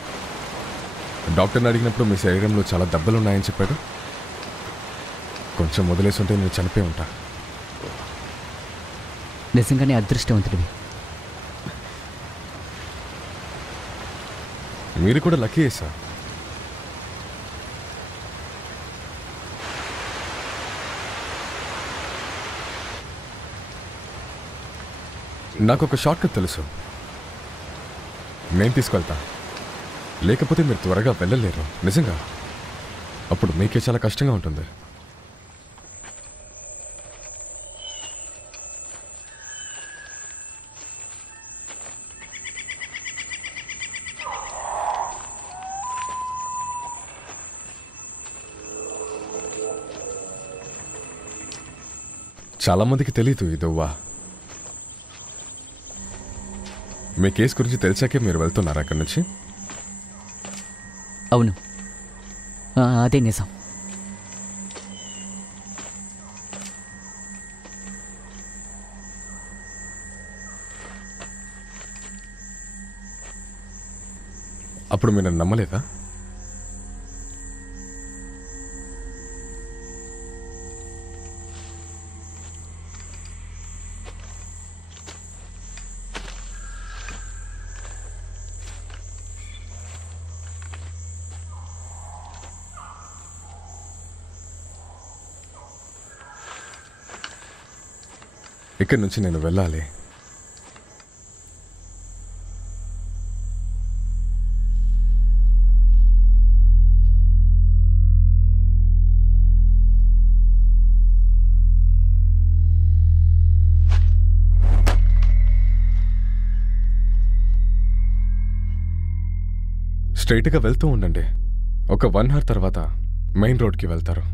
డాక్టర్ని అడిగినప్పుడు మీ శరీరంలో చాలా దెబ్బలున్నాయని చెప్పాడు. కొంచెం వదిలేసి ఉంటే నేను చనిపోయి ఉంటా. నిజంగానే అదృష్టవంతుడివి. మీరు కూడా లక్కీ సార్. నాకు ఒక షార్ట్ కట్ తెలుసు, నేను తీసుకెళ్తా. లేకపోతే మీరు త్వరగా వెళ్ళలేరు నిజంగా. అప్పుడు మీకే చాలా కష్టంగా ఉంటుంది. చాలామందికి తెలీదు ఈ దువ్వా. మీ కేసు గురించి తెలిసాకే మీరు వెళ్తున్నారా అక్కడి నుంచి? అవును, అదే నిజం. అప్పుడు మీరు నన్ను నమ్మలేదా? ఇక్కడి నుంచి నేను వెళ్ళాలి. స్ట్రైట్గా వెళ్తూ ఉండండి. ఒక 1 hour తర్వాత మెయిన్ రోడ్కి వెళ్తారు.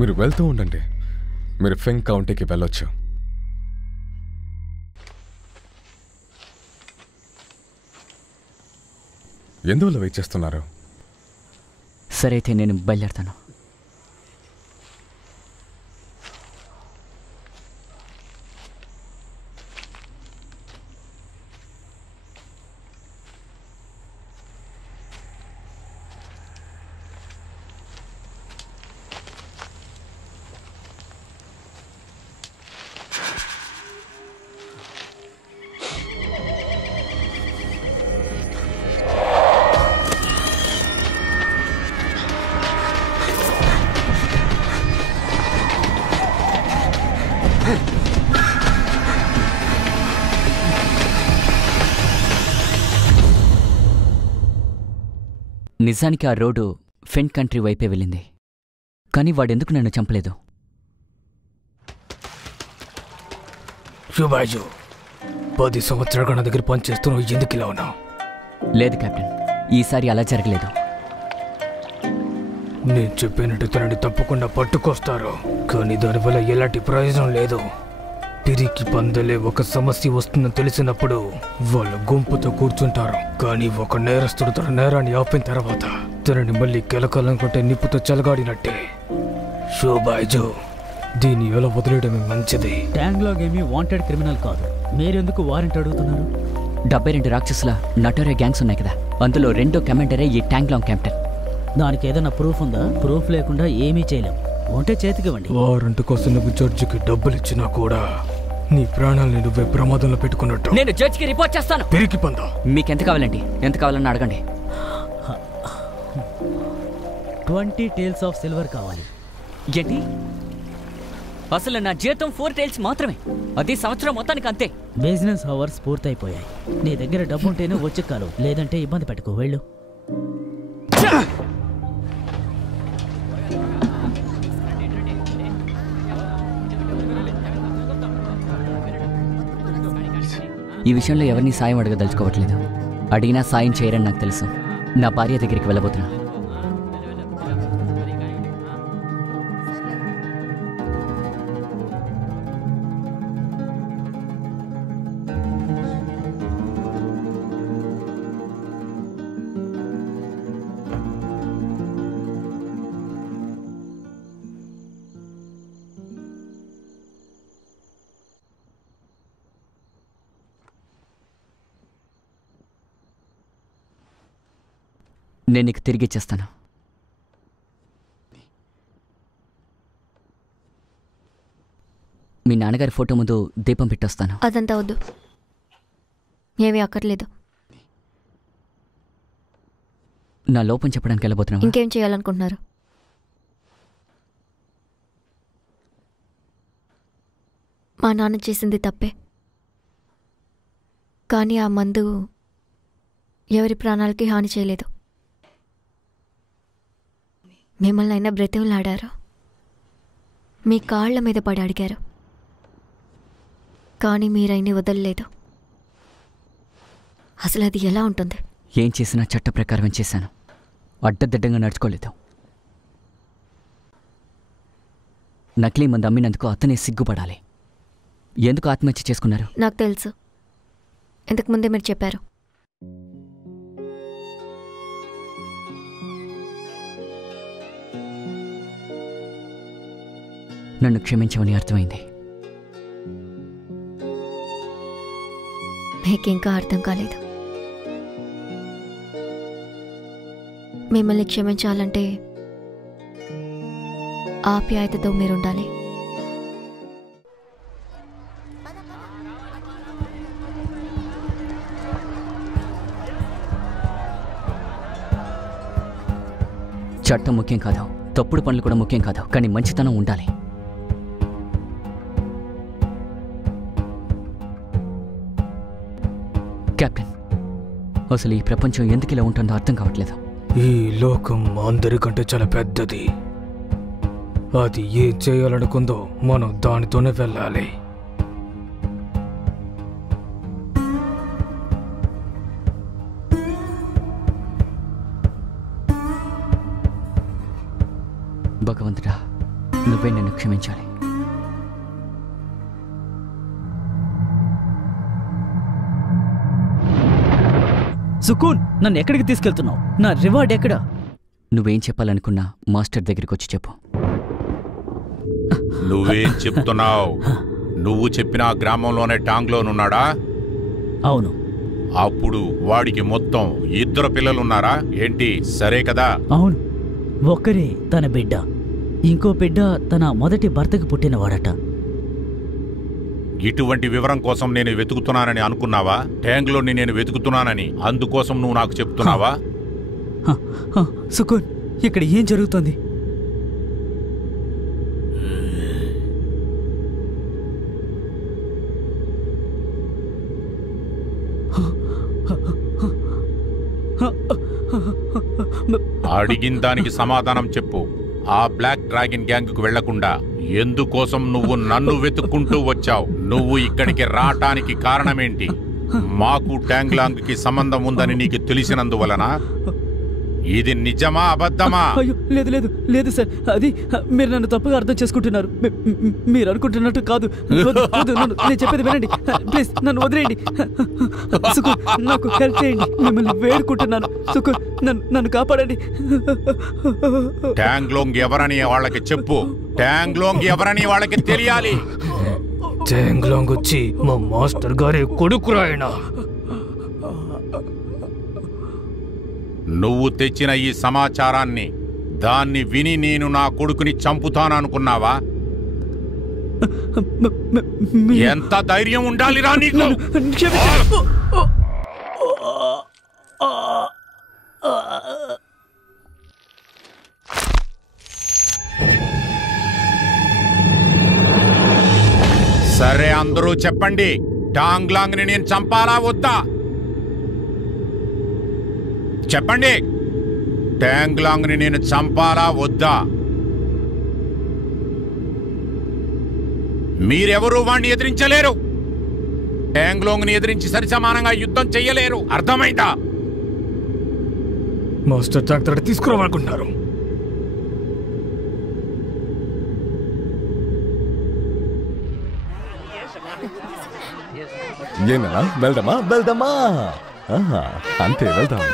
మీరు వెళ్తూ ఉండండి, మీరు ఫెంగ్ కౌంటీకి వెళ్ళొచ్చు. ఎందువల్ల వెయిట్ చేస్తున్నారు? సరే అయితే నేను బయలుదేరుతాను. నిజానికి ఆ రోడ్డు ఫెన్ కంట్రీ వైపే వెళ్ళింది. కానీ వాడెందుకు నన్ను చంపలేదు? శుభాజు, 10 సంవత్సరాలుగా నా దగ్గర పనిచేస్తున్నావు, ఎందుకు ఇలా ఉన్నావు? లేదు కెప్టెన్, ఈసారి అలా జరగలేదు. నేను చెప్పినట్టు తనని తప్పకుండా పట్టుకొస్తారు, కానీ దానివల్ల ఎలాంటి ప్రయోజనం లేదు. పిరికి పందలే ఒక సమస్య వస్తుందని తెలిసినప్పుడు వాళ్ళు గుంపుతో కూర్చుంటారు. కానీ ఒక నేరస్తుడు తన నేరాన్ని ఆపిన తర్వాత తనని మళ్ళీ కెలకాలనుకుంటే నిప్పుతో చెలగాడినట్టే. శోభాజు, దీన్ని ఎలా వదిలేయడమే మంచిది. ట్యాంగ్లాంగ్ ఏమీ వాంటెడ్ క్రిమినల్ కాదు. మీరెందుకు వారెంట్ అడుగుతున్నారు? 72 రాక్షసుల నటోరే గ్యాంగ్స్ ఉన్నాయి కదా, అందులో 2వ కమాండరే ఈ ట్యాంగ్లాంగ్ కెప్టెన్. దానికి ఏదైనా ప్రూఫ్ ఉందా? ప్రూఫ్ లేకుండా ఏమీ చేయలేం. ఉంటే చేతికివ్వండి. వారంట్ కోసం నువ్వు జడ్జికి డబ్బులు ఇచ్చినా కూడా నీ ప్రాణాలని నువ్వే ప్రమాదంలో పెట్టుకున్నట్టు. నేను జడ్జికి రిపోర్ట్ చేస్తాను. పిరికి పందా, మీకెంత కావాలండి? ఎంత కావాలని అడగండి. 20 టేల్స్ ఆఫ్ సిల్వర్ కావాలి. ఏంటి? అసలు నా జీతం 4 టైల్స్ మాత్రమే, అది సంవత్సరం మొత్తానికి అంతే. బిజినెస్ అవర్స్ పూర్తయిపోయాయి. నీ దగ్గర డబ్బు ఉంటేనే వచ్చి కాలు, లేదంటే ఇబ్బంది పెట్టుకో. వెళ్ళు. ఈ విషయంలో ఎవరిని సాయం అడగదలుచుకోవట్లేదు. అడిగినా సాయం చేయరని నాకు తెలుసు. నా భార్య దగ్గరికి వెళ్ళబోతున్నా. నేను నీకు తిరిగి ఇచ్చేస్తాను. మీ నాన్నగారి ఫోటో ముందు దీపం పెట్టొస్తాను. అదంతా వద్దు, ఏమీ అక్కర్లేదు. నా లోపం చెప్పడానికి వెళ్ళబోతున్నావా? ఇంకేం చేయాలనుకుంటున్నారు? మా నాన్న చేసింది తప్పే, కానీ ఆ మందు ఎవరి ప్రాణాలకి హాని చేయలేదు. మిమ్మల్ని అయినా బ్రతిమలాడారు, మీ కాళ్ల మీద పడి అడిగారు, కానీ మీరైనా వదలలేదు. అసలు అది ఎలా ఉంటుంది? ఏం చేసినా చట్ట ప్రకారం చేశాను. అడ్డదిడ్డంగా నడుచుకోలేదు. నకిలీ మంది అమ్మినందుకు అతనే సిగ్గుపడాలి. ఎందుకు ఆత్మహత్య చేసుకున్నారు? నాకు తెలుసు, ఇంతకుముందే మీరు చెప్పారు. నన్ను క్షమించమని అర్థమైంది. మీకింకా అర్థం కాలేదు. మిమ్మల్ని క్షమించాలంటే ఆప్యాయతతో మీరుండాలి. చట్టం ముఖ్యం కాదు, తప్పుడు పనులు కూడా ముఖ్యం కాదు, కానీ మంచితనం ఉండాలి. కెప్టెన్, అసలు ఈ ప్రపంచం ఎందుకు ఇలా ఉంటుందో అర్థం కావట్లేదు. ఈ లోకం అందరికంటే చాలా పెద్దది. అది ఏం చేయాలనుకుందో మనం దానితోనే వెళ్ళాలి. భగవంతుడా, నువ్వే నన్ను క్షమించాలి. సుకూన్, నన్ను ఎక్కడికి తీసుకెళ్తున్నావు? నా రివార్డ్ ఎక్కడా? నువ్వేం చెప్పాలనుకున్నా మాస్టర్ దగ్గరికి వచ్చి చెప్పు. నువ్వేం చెప్తున్నావు? నువ్వు చెప్పిన ఆ గ్రామంలోనే టాంగ్లోనున్నాడా? అవును. అప్పుడు వాడికి మొత్తం 2 పిల్లలున్నారా ఏంటి? సరే కదా? అవును, ఒక్కరే తన బిడ్డ, ఇంకో బిడ్డ తన మొదటి భర్తకు పుట్టినవాడట. ఇటువంటి వివరం కోసం నేను వెతుకుతున్నానని అనుకున్నావా? ట్యాంగ్లోని నేను వెతుకుతున్నానని అందుకోసం నువ్వు నాకు చెప్తున్నావా? సుకూన్, ఇక్కడ ఏం జరుగుతోంది? అడిగిన దానికి సమాధానం చెప్పు. ఆ బ్లాక్ డ్రాగన్ గ్యాంగ్కు వెళ్లకుండా ఎందుకోసం నువ్వు నన్ను వెతుక్కుంటూ వచ్చావు? నువ్వు ఇక్కడికి రావటానికి కారణమేంటి? మాకు ట్యాంగ్లాంగ్కి సంబంధం ఉందని నీకు తెలిసినందువలన? ఇది నిజమా అబద్ధమా? అయ్యో లేదు లేదు లేదు సార్, అది మీరు నన్ను తప్పుగా అర్థం చేసుకుంటున్నారు. మీరు అనుకుంటున్నట్టు కాదు. నేను చెప్పేది వినండి ప్లీజ్, నన్ను వదిలేయండి. సుకుల్, నాకు హెల్ప్ చేయండి, మిమ్మల్ని వేడుకుంటున్నాను. సుకుల్, నన్ను కాపాడండి. ట్యాంగ్లోంగ్ ఎవరని వాళ్ళకి చెప్పు. ట్యాంగ్లోంగ్ ఎవరని వాళ్ళకి తెలియాలి. ట్యాంగ్లాంగ్ వచ్చి మా మాస్టర్ గారి కొడుకురాయన. నువ్వు తెచ్చిన ఈ సమాచారాన్ని దాన్ని విని నేను నా కొడుకుని చంపుతాననుకున్నావా? ఎంత ధైర్యం ఉండాలిరా నీకు? సరే, అందరూ చెప్పండి, టాంగ్లాంగ్ ని నేను చంపాలా వద్దా? చెప్పండి, ట్యాంగ్లాంగ్ ని నేను చంపాలా వద్దా? మీరెవరూ వాణ్ణి ఎదిరించలేరు. ట్యాంగ్లాంగ్ ని ఎదిరించి సరిసమానంగా యుద్ధం చెయ్యలేరు. అర్థమైందా? మాస్టర్ జాగ్రత్త తీసుకురావాలనుకుంటున్నారు. ఏనా వెళ్దామా? వెళ్దామా? అంతే, వెళ్దాం.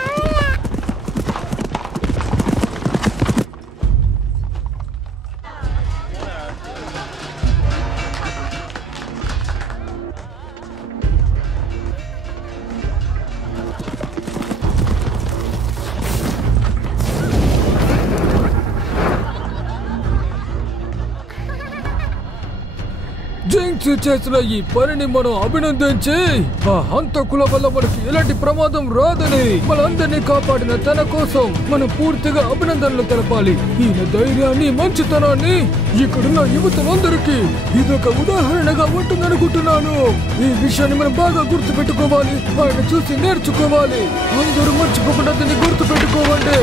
జింక్స్ చేసిన ఈ పనిని మనం అభినందించి, ఆ హంతకుల వల్ల మనకి ఎలాంటి ప్రమాదం రాదని మనందరినీ కాపాడిన తన కోసం మనం పూర్తిగా అభినందనలు తెలపాలి. ఈయన ధైర్యాన్ని, మంచితనాన్ని ఇక్కడున్న యువతలందరికీ ఇదొక ఉదాహరణగా ఉంటుందనుకుంటున్నాను. ఈ విషయాన్ని మనం బాగా గుర్తు పెట్టుకోవాలి. ఆయన చూసి నేర్చుకోవాలి. అందరూ మర్చిపోకుండా దీన్ని గుర్తు పెట్టుకోవండి.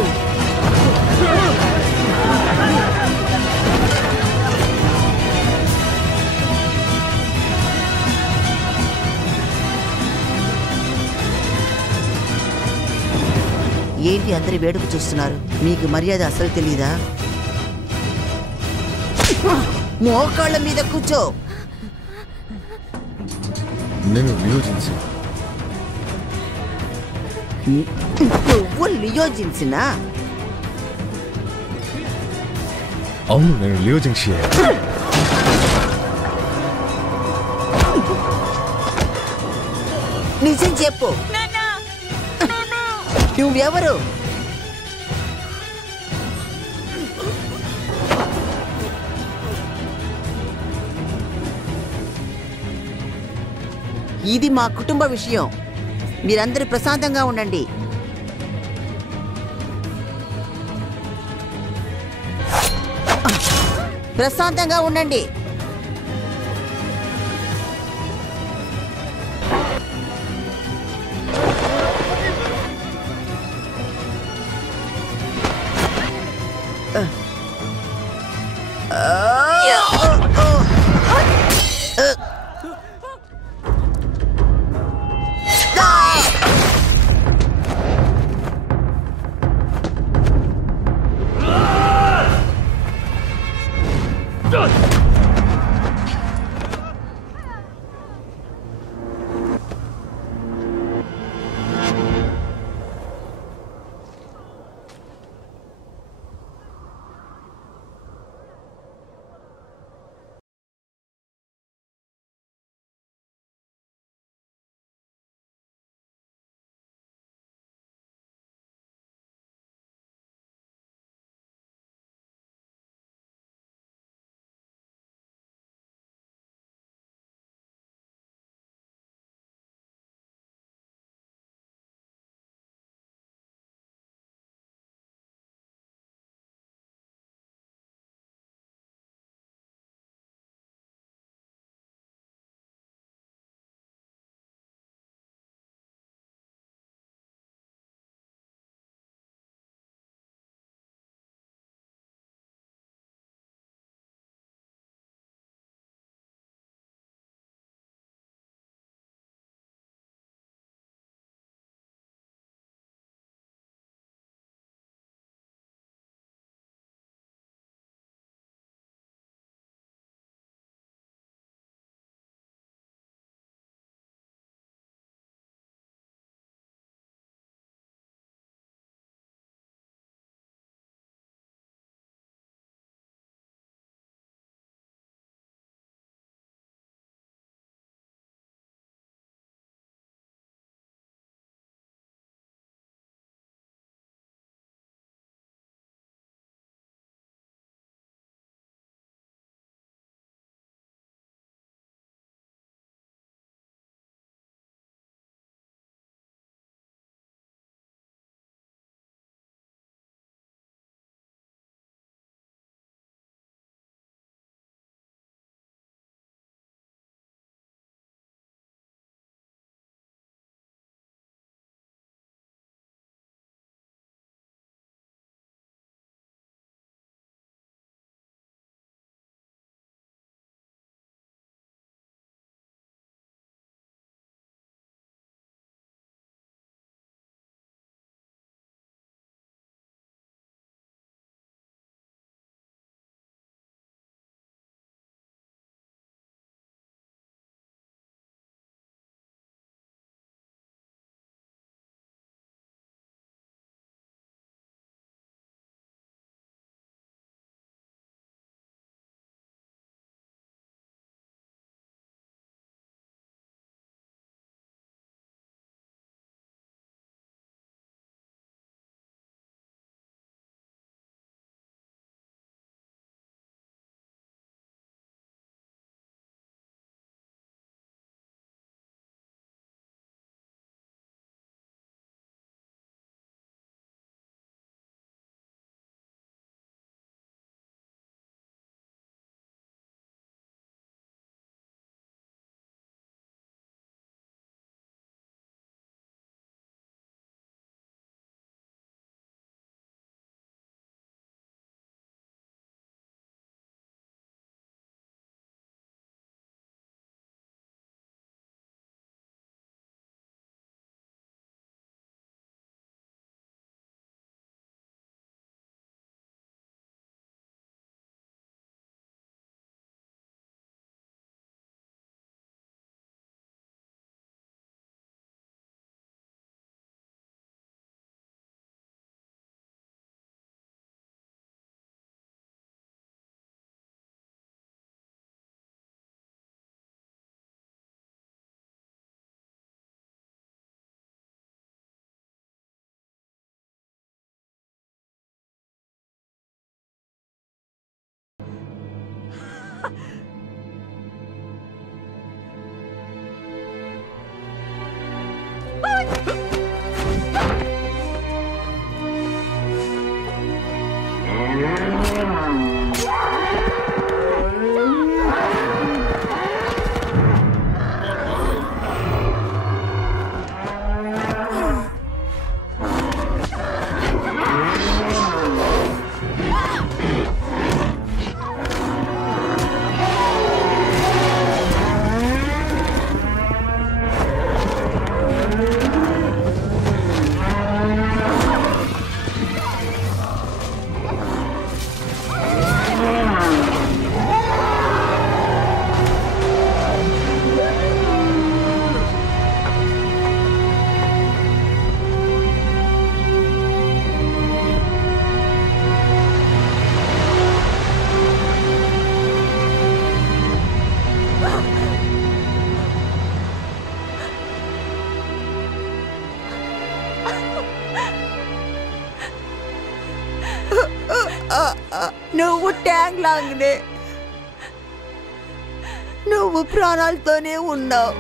ఏంటి అందరి వేడుక చూస్తున్నారు? మీకు మర్యాద అసలు తెలీదా? మోకాళ్ళ మీద కూర్చో. నేను నియోజించి. నువ్వు నియోజించినా? అవును, నేను లియోజింగ్షి. నిజం చెప్పు, నువ్వెవరు? ఇది మా కుటుంబ విషయం. మీరందరూ ప్రశాంతంగా ఉండండి. ప్రశాంతంగా ఉండండి. నువ్వు ట్యాంక్ లాగానే నువ్వు ప్రాణాలతోనే ఉన్నావు.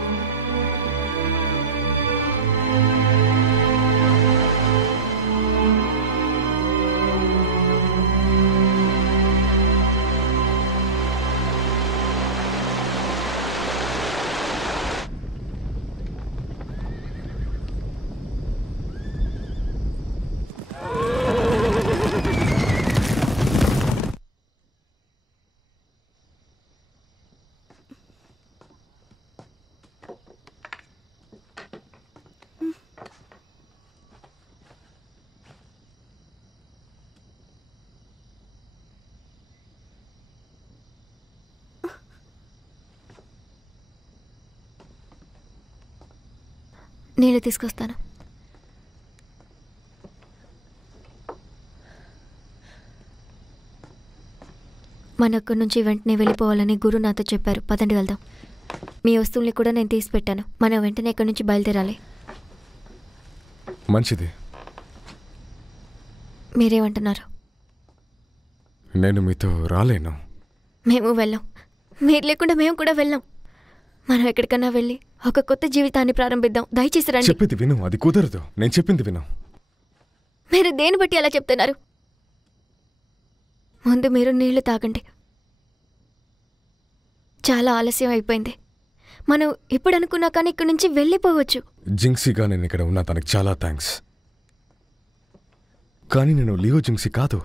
నీళ్ళు తీసుకొస్తాను. మన అక్కడి నుంచి వెంటనే వెళ్ళిపోవాలని గురు నాతో చెప్పారు. పదండి వెళ్దాం. మీ వస్తువుల్ని కూడా నేను తీసి పెట్టాను. మనం వెంటనే ఇక్కడి నుంచి బయలుదేరాలి. మంచిది. మీరేమంటున్నారు? నేను మీతో రాలేను. మేము వెళ్ళాం. మీరు లేకుండా మేము కూడా వెళ్ళాం. మనం ఎక్కడికన్నా వెళ్ళి ఒక కొత్త జీవితాన్ని ప్రారంభిద్దాం. దయచేసి రండి. చెప్పేది విను. అది కుదరదు. నేను చెప్పింది విను. మీరు దేని బట్టి అలా చెప్తున్నారు? ముందు మీరు నీళ్లు తాగండి. చాలా ఆలస్యం అయిపోయింది. మనం ఇప్పుడు అనుకున్నా కానీ ఇక్కడి నుంచి వెళ్ళిపోవచ్చు. జింక్సీగా నేను ఇక్కడ ఉన్నా తనకు చాలా థ్యాంక్స్. కానీ నేను లియో జింక్సీ కాదు.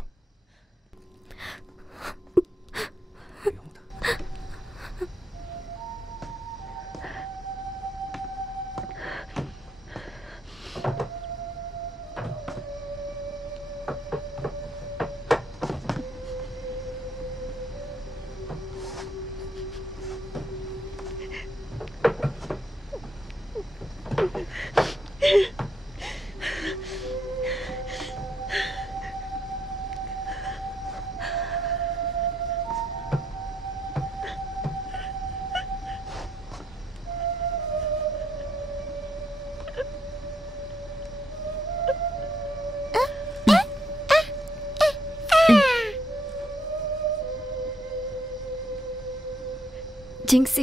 జింక్సీ,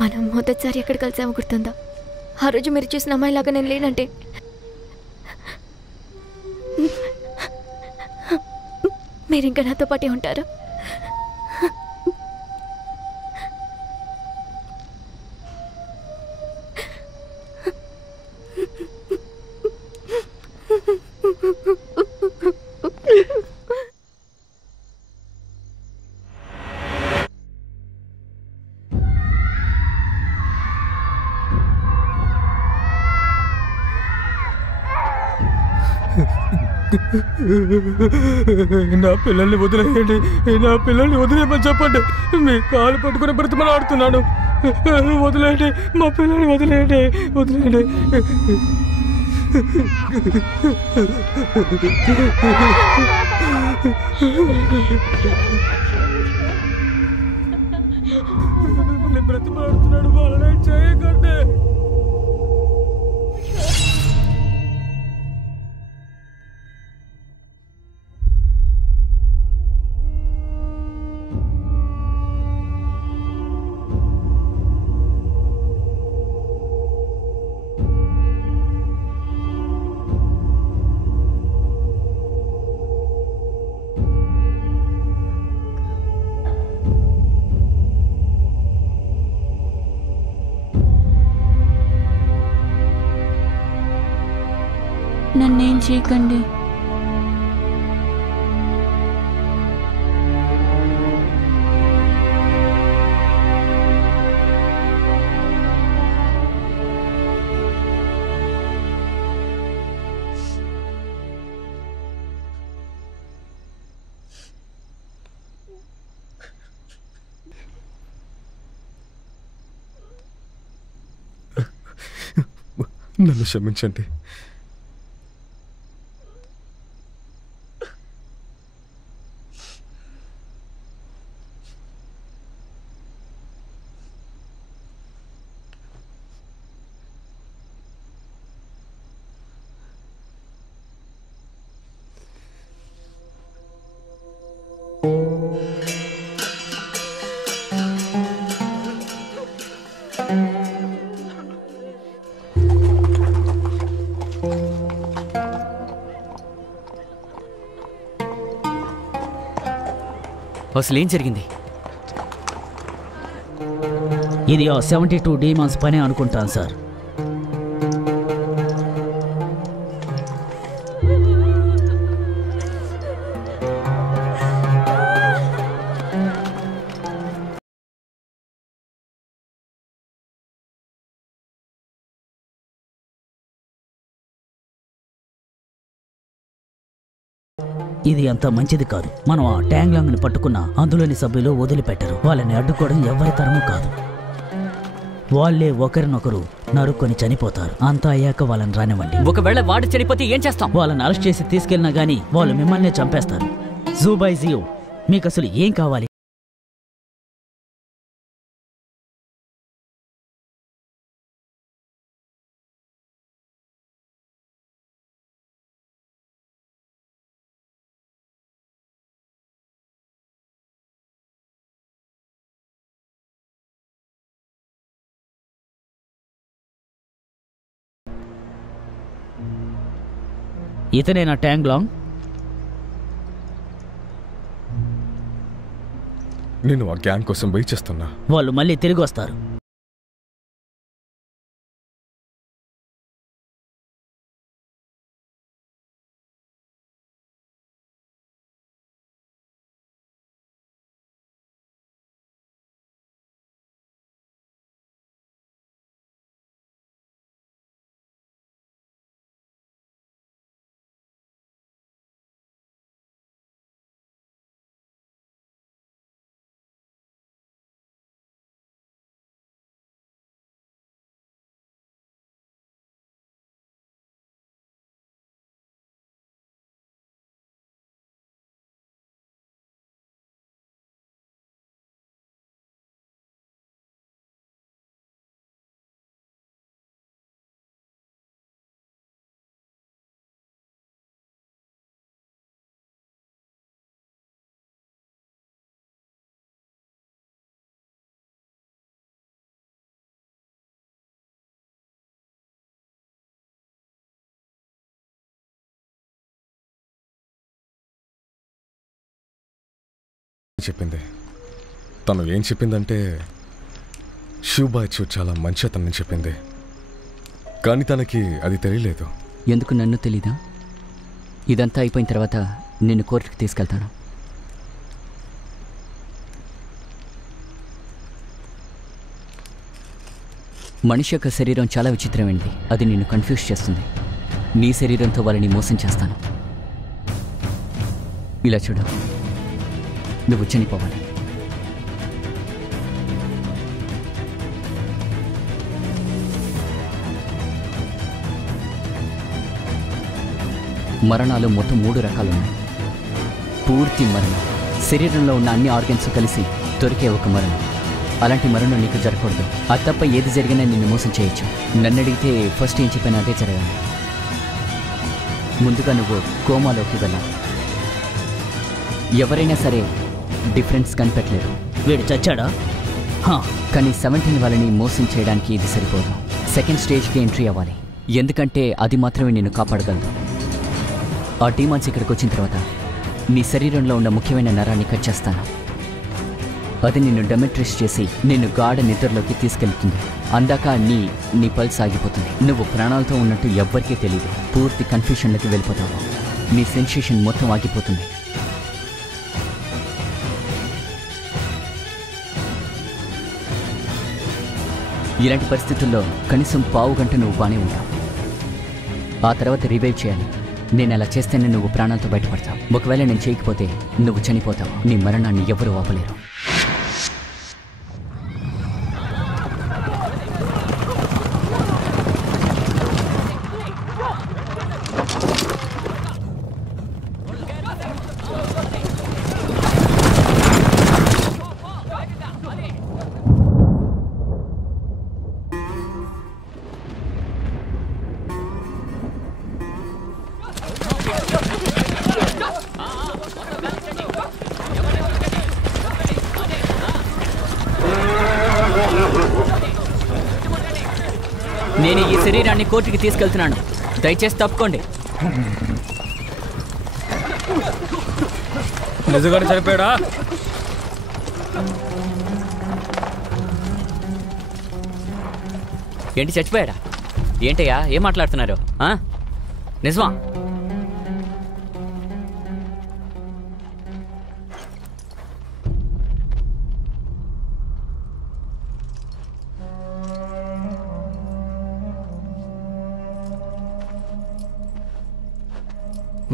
మనం మొదటిసారి ఎక్కడ కలిసామో గుర్తుందా? ఆ రోజు మీరు చూసిన అమ్మాయిలాగా నేను లేనంటే మీరు ఇంకా నాతో పాటే ఉంటారా? నా పిల్లల్ని వదిలేయండి. నా పిల్లల్ని వదిలేయమని చెప్పండి. మీ కాలు పట్టుకుని బ్రతిమలాడుతున్నాను. వదిలేయండి. మా పిల్లల్ని వదిలేయండి. వదిలేయండి. బ్రతిమలాడుతున్నాడు. వాళ్ళని చేయకండి. నన్నేం చేయకండి. నన్ను క్షమించండి. అసలు ఏం జరిగింది? ఇది ఆ 72 డీమాన్స్ పని అనుకుంటాను సార్. ఇది అంత మంచిది కాదు. మనం ఆ ట్యాంగ్లాంగ్ని పట్టుకున్న అందులోని సభ్యులు వదిలిపెట్టరు. వాళ్ళని అడ్డుకోవడం ఎవరి తరము కాదు. వాళ్ళే ఒకరినొకరు నరుక్కొని చనిపోతారు. అంతా అయ్యాక వాళ్ళని రానివ్వండి. ఒకవేళ వాడు చనిపోతే ఏం చేస్తాం? వాళ్ళని అరెస్ట్ చేసి తీసుకెళ్ళినా గానీ వాళ్ళు మిమ్మల్నే చంపేస్తారు. జూబైజియో, మీకు అసలు ఏం కావాలి? ఇతనే నా ట్యాంగ్లాంగ్. నేను ఆ గ్యాంగ్ కోసం వెయిట్ చేస్తున్నా. వాళ్ళు మళ్ళీ తిరిగి వస్తారు. చెప్పింది. తను ఏం చెప్పిందంటే షూబాయ్చు చాలా మంచి అతన్ని చెప్పింది. కానీ తనకి అది తెలియలేదు. ఎందుకు నన్ను తెలీదా? ఇదంతా అయిపోయిన తర్వాత నిన్ను కోర్టుకి తీసుకెళ్తాను. మనిషి యొక్క శరీరం చాలా విచిత్రమైనది. అది నిన్ను కన్ఫ్యూజ్ చేస్తుంది. నీ శరీరంతో వాళ్ళని మోసం చేస్తాను. ఇలా చూడు, నువ్వు చనిపోవాలి. మరణాలు మొత్తం 3 రకాలున్నాయి. పూర్తి మరణం, శరీరంలో ఉన్న అన్ని ఆర్గన్స్ కలిసి దొరికే ఒక మరణం. అలాంటి మరణం నీకు జరగకూడదు. అది తప్ప ఏది జరిగినా నిన్ను మోసం చేయొచ్చు. నన్ను అడిగితే ఫస్ట్ ఏం చెప్పినా అదే జరగాలి. ముందుగా నువ్వు కోమాలోకి వెళ్ళాలి. ఎవరైనా సరే డిఫరెన్స్ కనిపెట్టలేరు. వీడు చచ్చాడా? కానీ 17 వాళ్ళని మోసం చేయడానికి ఇది సరిపోదు. సెకండ్ స్టేజ్కి ఎంట్రీ అవ్వాలి. ఎందుకంటే అది మాత్రమే నిన్ను కాపాడగలదు. ఆ డీమాన్స్ ఇక్కడికి వచ్చిన తర్వాత నీ శరీరంలో ఉన్న ముఖ్యమైన నరాన్ని కట్ చేస్తాను. అది నిన్ను డెమెట్రిస్ చేసి నిన్ను గాఢ నిద్రలోకి తీసుకెళ్తుంది. అందాక నీ పల్స్ ఆగిపోతుంది. నువ్వు ప్రాణాలతో ఉన్నట్టు ఎవ్వరికీ తెలియదు. పూర్తి కన్ఫ్యూషన్లోకి వెళ్ళిపోతావు. నీ సెన్సేషన్ మొత్తం ఆగిపోతుంది. ఇలాంటి పరిస్థితుల్లో కనీసం పావు గంట నువ్వు బానే ఉంటావు. ఆ తర్వాత రివైవ్ చేయాలి. నేను అలా చేస్తేనే నువ్వు ప్రాణాలతో బయటపడతావు. ఒకవేళ నేను చేయకపోతే నువ్వు చనిపోతావు. నీ మరణాన్ని ఎవరూ ఆపలేరు. నేను ఈ శరీరాన్ని కోర్టుకి తీసుకెళ్తున్నాను. దయచేసి తప్పుకోండి. నిజంగానే చనిపోయాడా? ఏంటి చచ్చిపోయాడా? ఏంటయ్యా ఏం మాట్లాడుతున్నారు? నిజమా?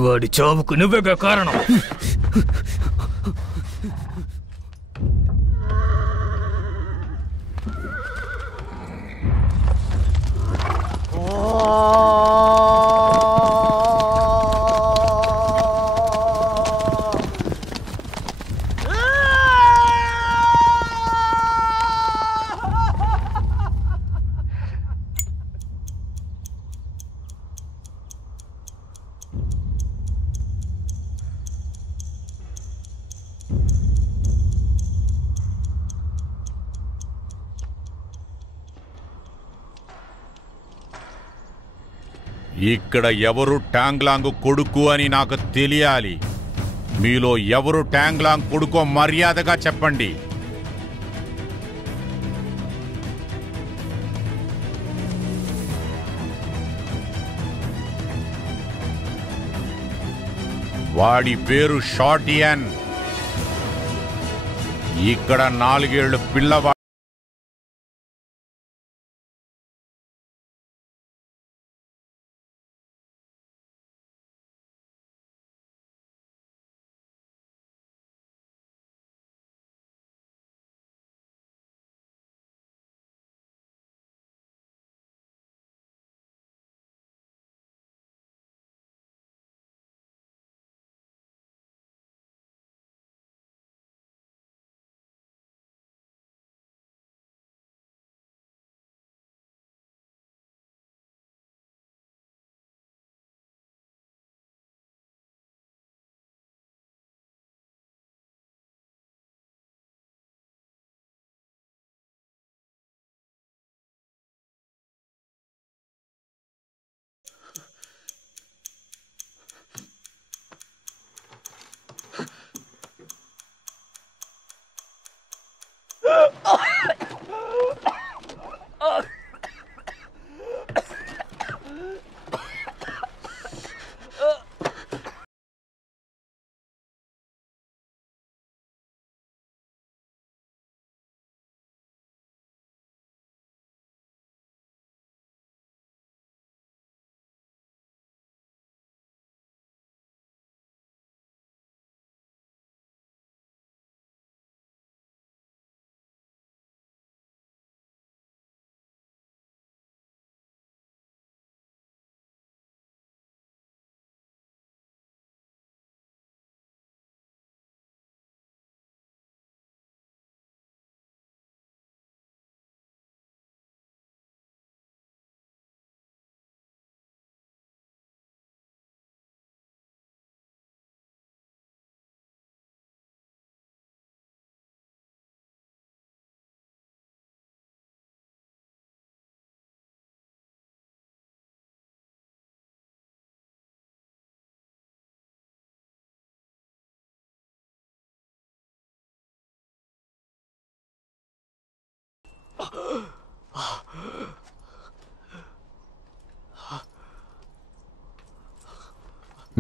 వాడి చావుకు నువ్వేగా కారణం. ఇక్కడ ఎవరు టాంగ్లాంగ్ కొడుకు అని నాకు తెలియాలి. మీలో ఎవరు టాంగ్లాంగ్ కొడుకో మర్యాదగా చెప్పండి. వాడి పేరు షార్టియన్. ఇక్కడ 4 ఏళ్ల పిల్లవాడు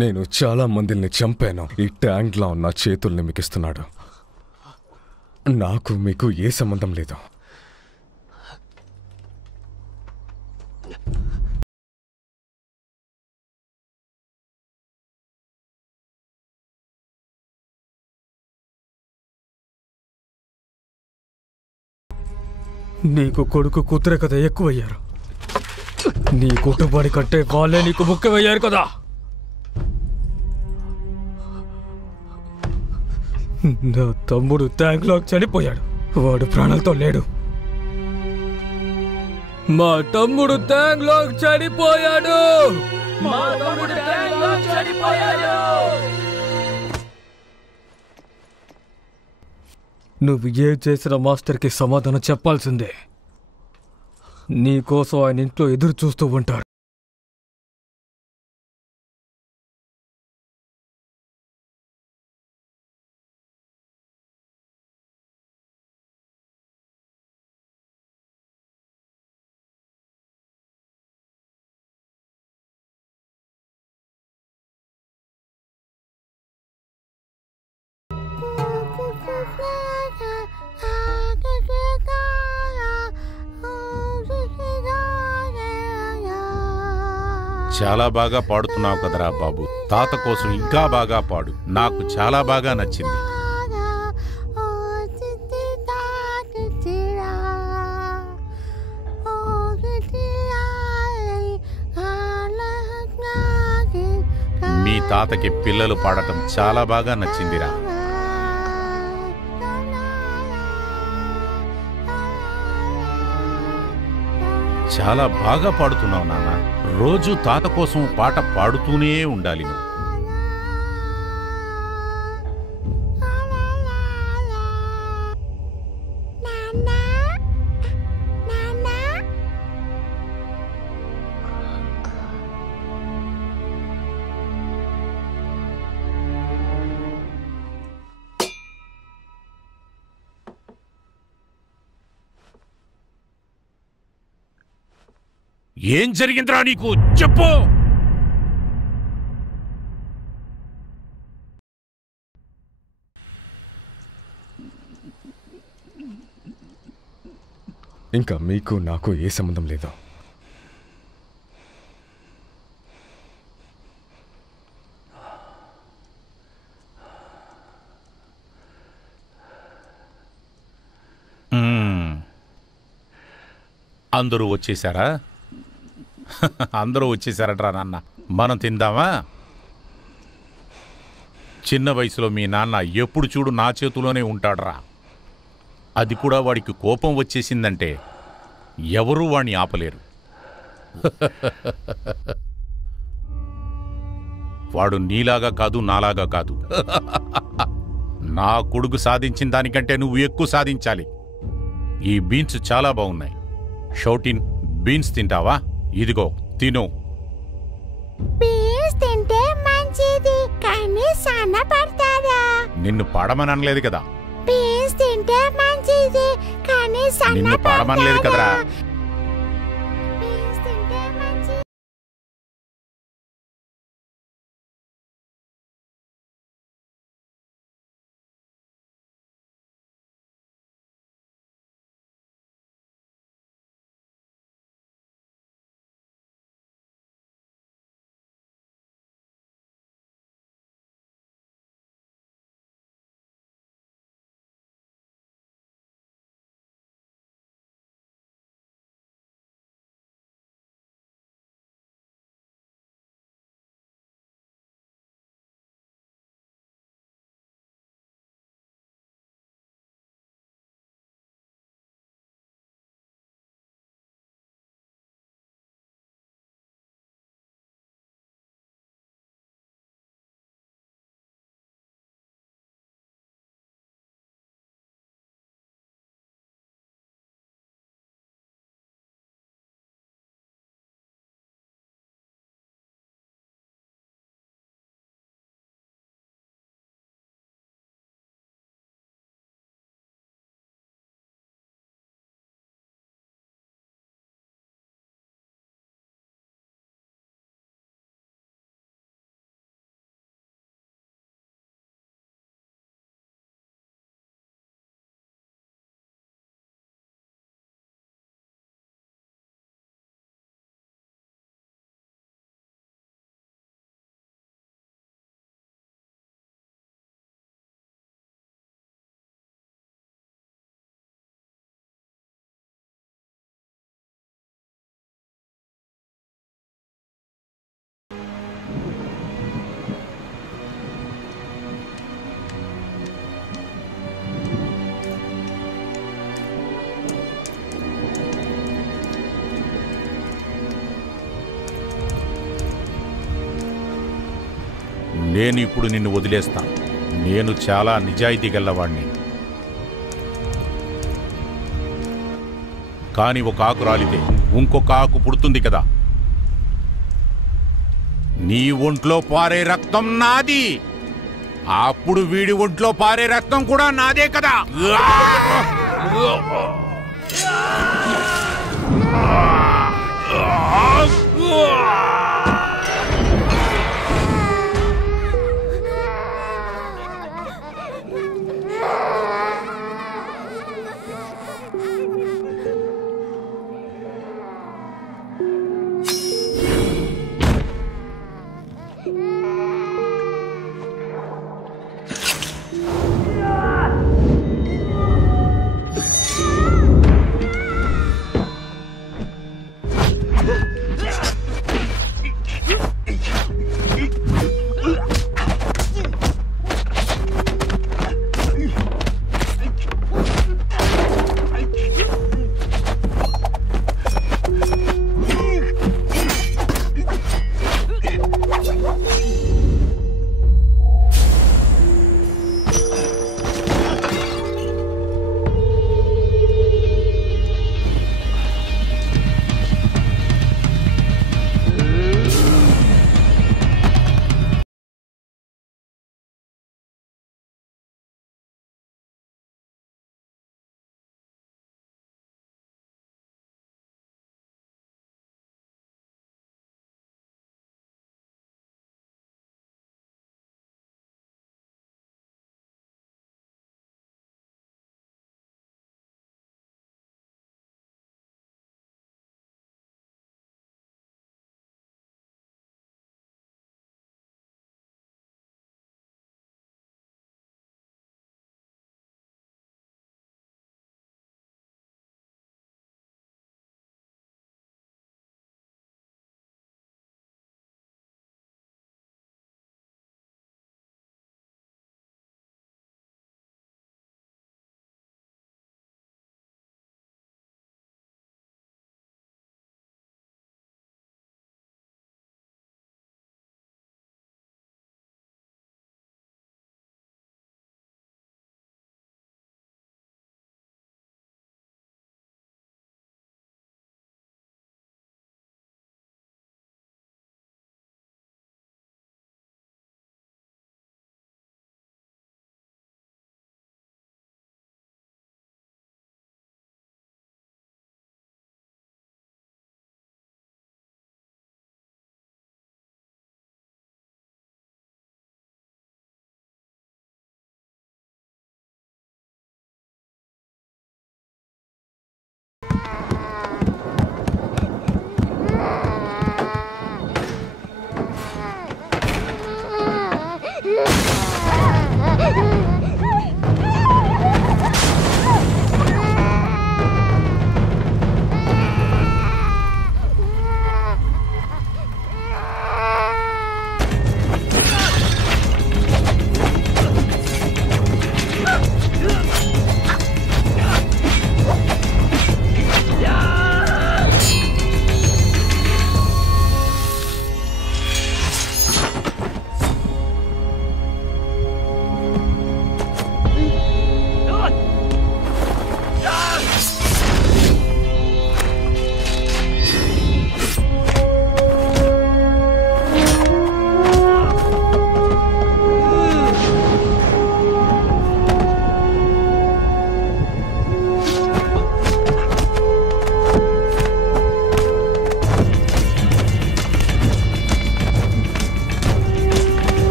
నేను చాలా మందిని చంపాను. ఈ ట్యాంక్లా ఉన్న చేతుల్ని మీకు ఇస్తున్నాడు. నాకు మీకు ఏ సంబంధం లేదు. నీకు కొడుకు కూతురే కదా ఎక్కువయ్యారు. నీ కుటుంబాని కంటే వాళ్ళే నీకు ముఖ్యమయ్యారు కదా. నా తమ్ముడు ట్యాంక్లో చనిపోయాడు. వాడు ప్రాణాలతో లేడు. మా తమ్ముడు ట్యాంక్లో చనిపోయాడు. మా తమ్ముడు ట్యాంక్లో చనిపోయాడు. నువ్వు ఏం చేసిన మాస్టర్కి సమాధానం చెప్పాల్సిందే. నీకోసం ఆయన ఇంట్లో ఎదురు చూస్తూ ఉంటారు. చాలా బాగా పాడుతున్నావు కదరా బాబు. తాత కోసం ఇంకా బాగా పాడు. నాకు చాలా బాగా నచ్చింది. మీ తాతకి పిల్లలు పాడటం చాలా బాగా నచ్చిందిరా. చాలా బాగా పాడుతున్నావు నాన్న. రోజు తాత కోసం పాట పాడుతూనే ఉండాలి నువ్వు. ఏం జరిగిందిరా నీకు? చెప్పు. ఇంకా మీకు నాకు ఏ సంబంధం లేదు. అందరూ వచ్చేసారా? అందరూ వచ్చేసారట్రా నాన్న. మనం తిందామా? చిన్న వయసులో మీ నాన్న ఎప్పుడు చూడు నా చేతిలోనే ఉంటాడ్రా. అది కూడా వాడికి కోపం వచ్చేసిందంటే ఎవరూ వాణ్ణి ఆపలేరు. వాడు నీలాగా కాదు, నాలాగా కాదు. నా కొడుకు సాధించిన దానికంటే నువ్వు ఎక్కువ సాధించాలి. ఈ బీన్స్ చాలా బాగున్నాయి. షౌటిన్, బీన్స్ తింటావా? ఇదిగో తిను. బీన్స్ తింటే మంచిది, కానీ సన్నపడతారా? నిన్ను పాడమనలేదు కదా. బీన్స్ తింటే మంచిది, కానీ నిన్ను పాడమనలేదు కదరా. బీన్స్ తింటే మంచిది. నేను ఇప్పుడు నిన్ను వదిలేస్తాను. నేను చాలా నిజాయితీ గల్లవాణ్ణి. కానీ ఒక ఆకు రాలితే ఇంకొక ఆకు పుడుతుంది కదా. నీ ఒంట్లో పారే రక్తం నాది, అప్పుడు వీడి ఒంట్లో పారే రక్తం కూడా నాదే కదా.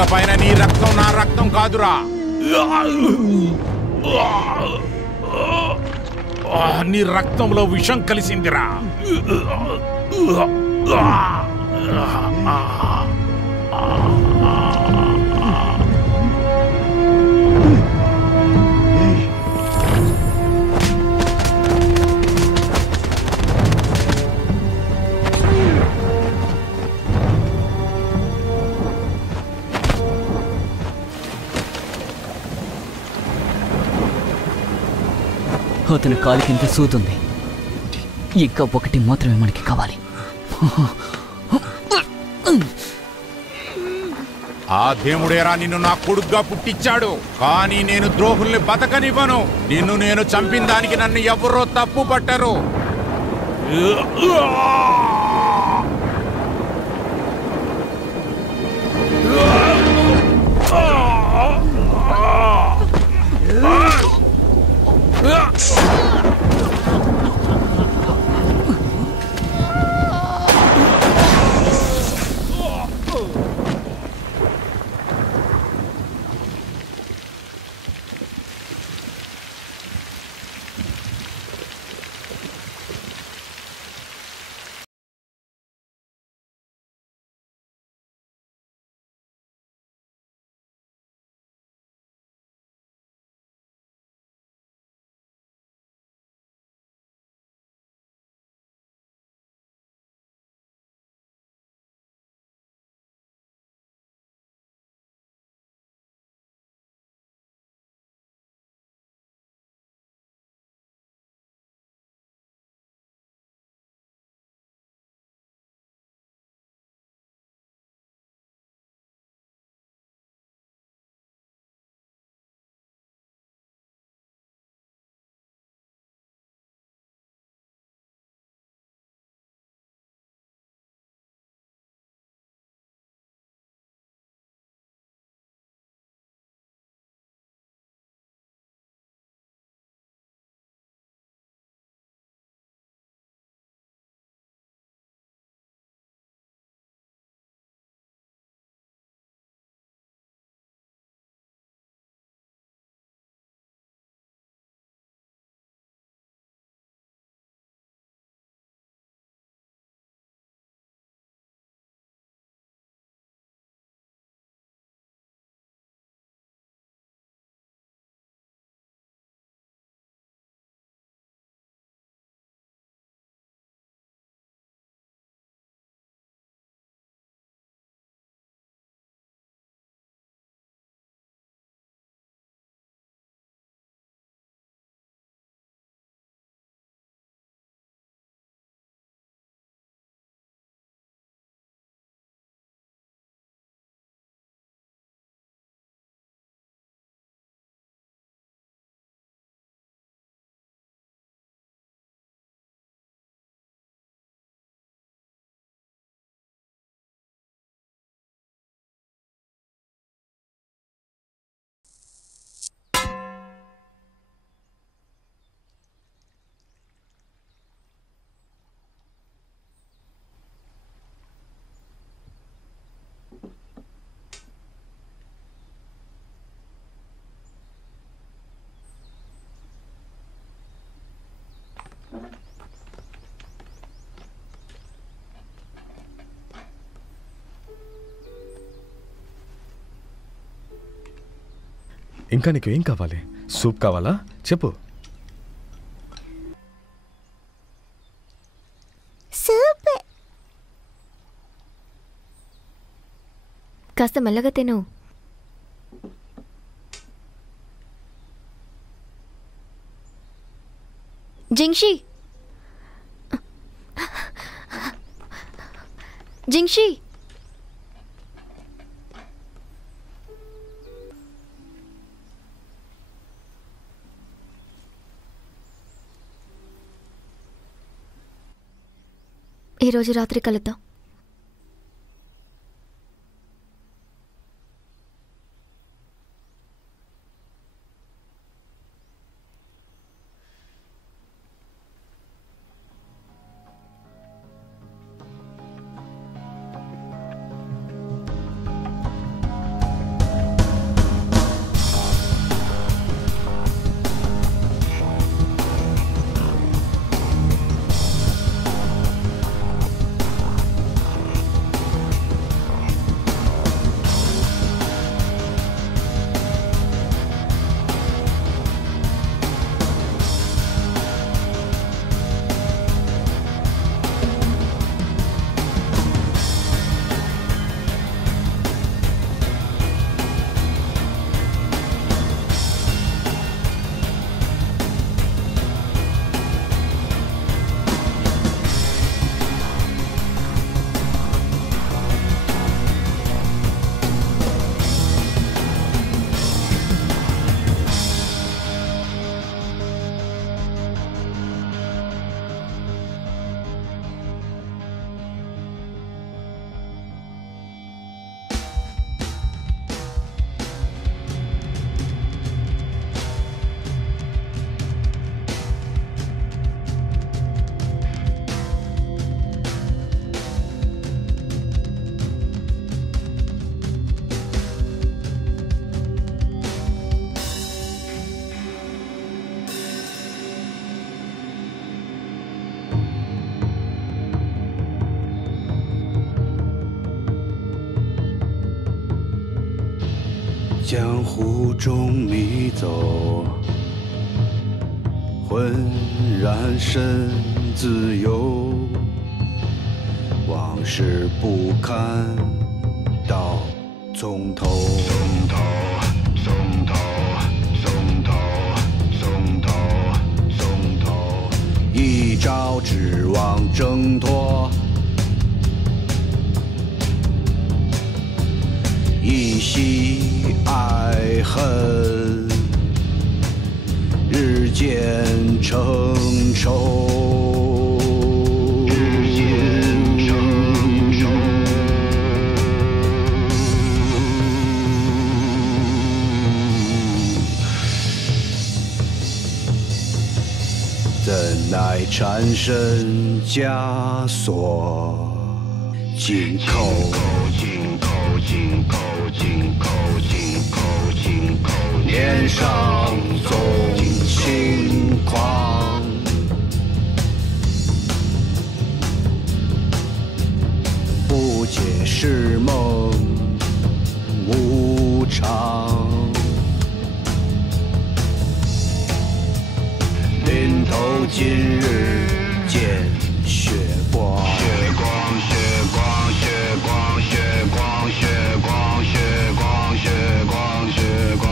ఇకపైన నీ రక్తం నా రక్తం కాదురా. నీ రక్తంలో విషం కలిసిందిరా. అతని కాలి కింద సూతుంది. ఇంకా ఒకటి మాత్రమే మనకి కావాలి. ఆ దేవుడేరా నిన్ను నా కొడుగ్గా పుట్టించాడు. కానీ నేను ద్రోహుల్ని బతకనివ్వను. నిన్ను నేను చంపిన దానికి నన్ను ఎవరో తప్పు పట్టరు. ఇంకా నీకు ఏం కావాలి? సూప్ కావాలా? చెప్పు. సూప్. కాస్త మెల్లగా తిను. జింగ్షి, జింగ్షి, ఈరోజు రాత్రి కలుద్దాం. 江湖中迷走，浑然身自由，往事不堪到从头，从头，从头，从头，从头，从头，一朝指望挣脱，一夕爱恨，日渐成仇，日渐成仇。怎奈缠身枷锁，紧扣，紧扣，紧扣，紧扣，紧扣，紧扣，年少纵轻狂，不解是梦无常，临头今日见血光，血光，血光，血光，血光，血光，血光，血光，血光。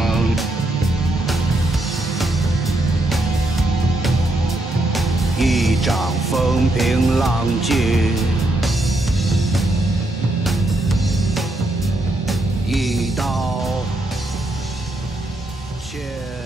一掌风平浪静，一刀切。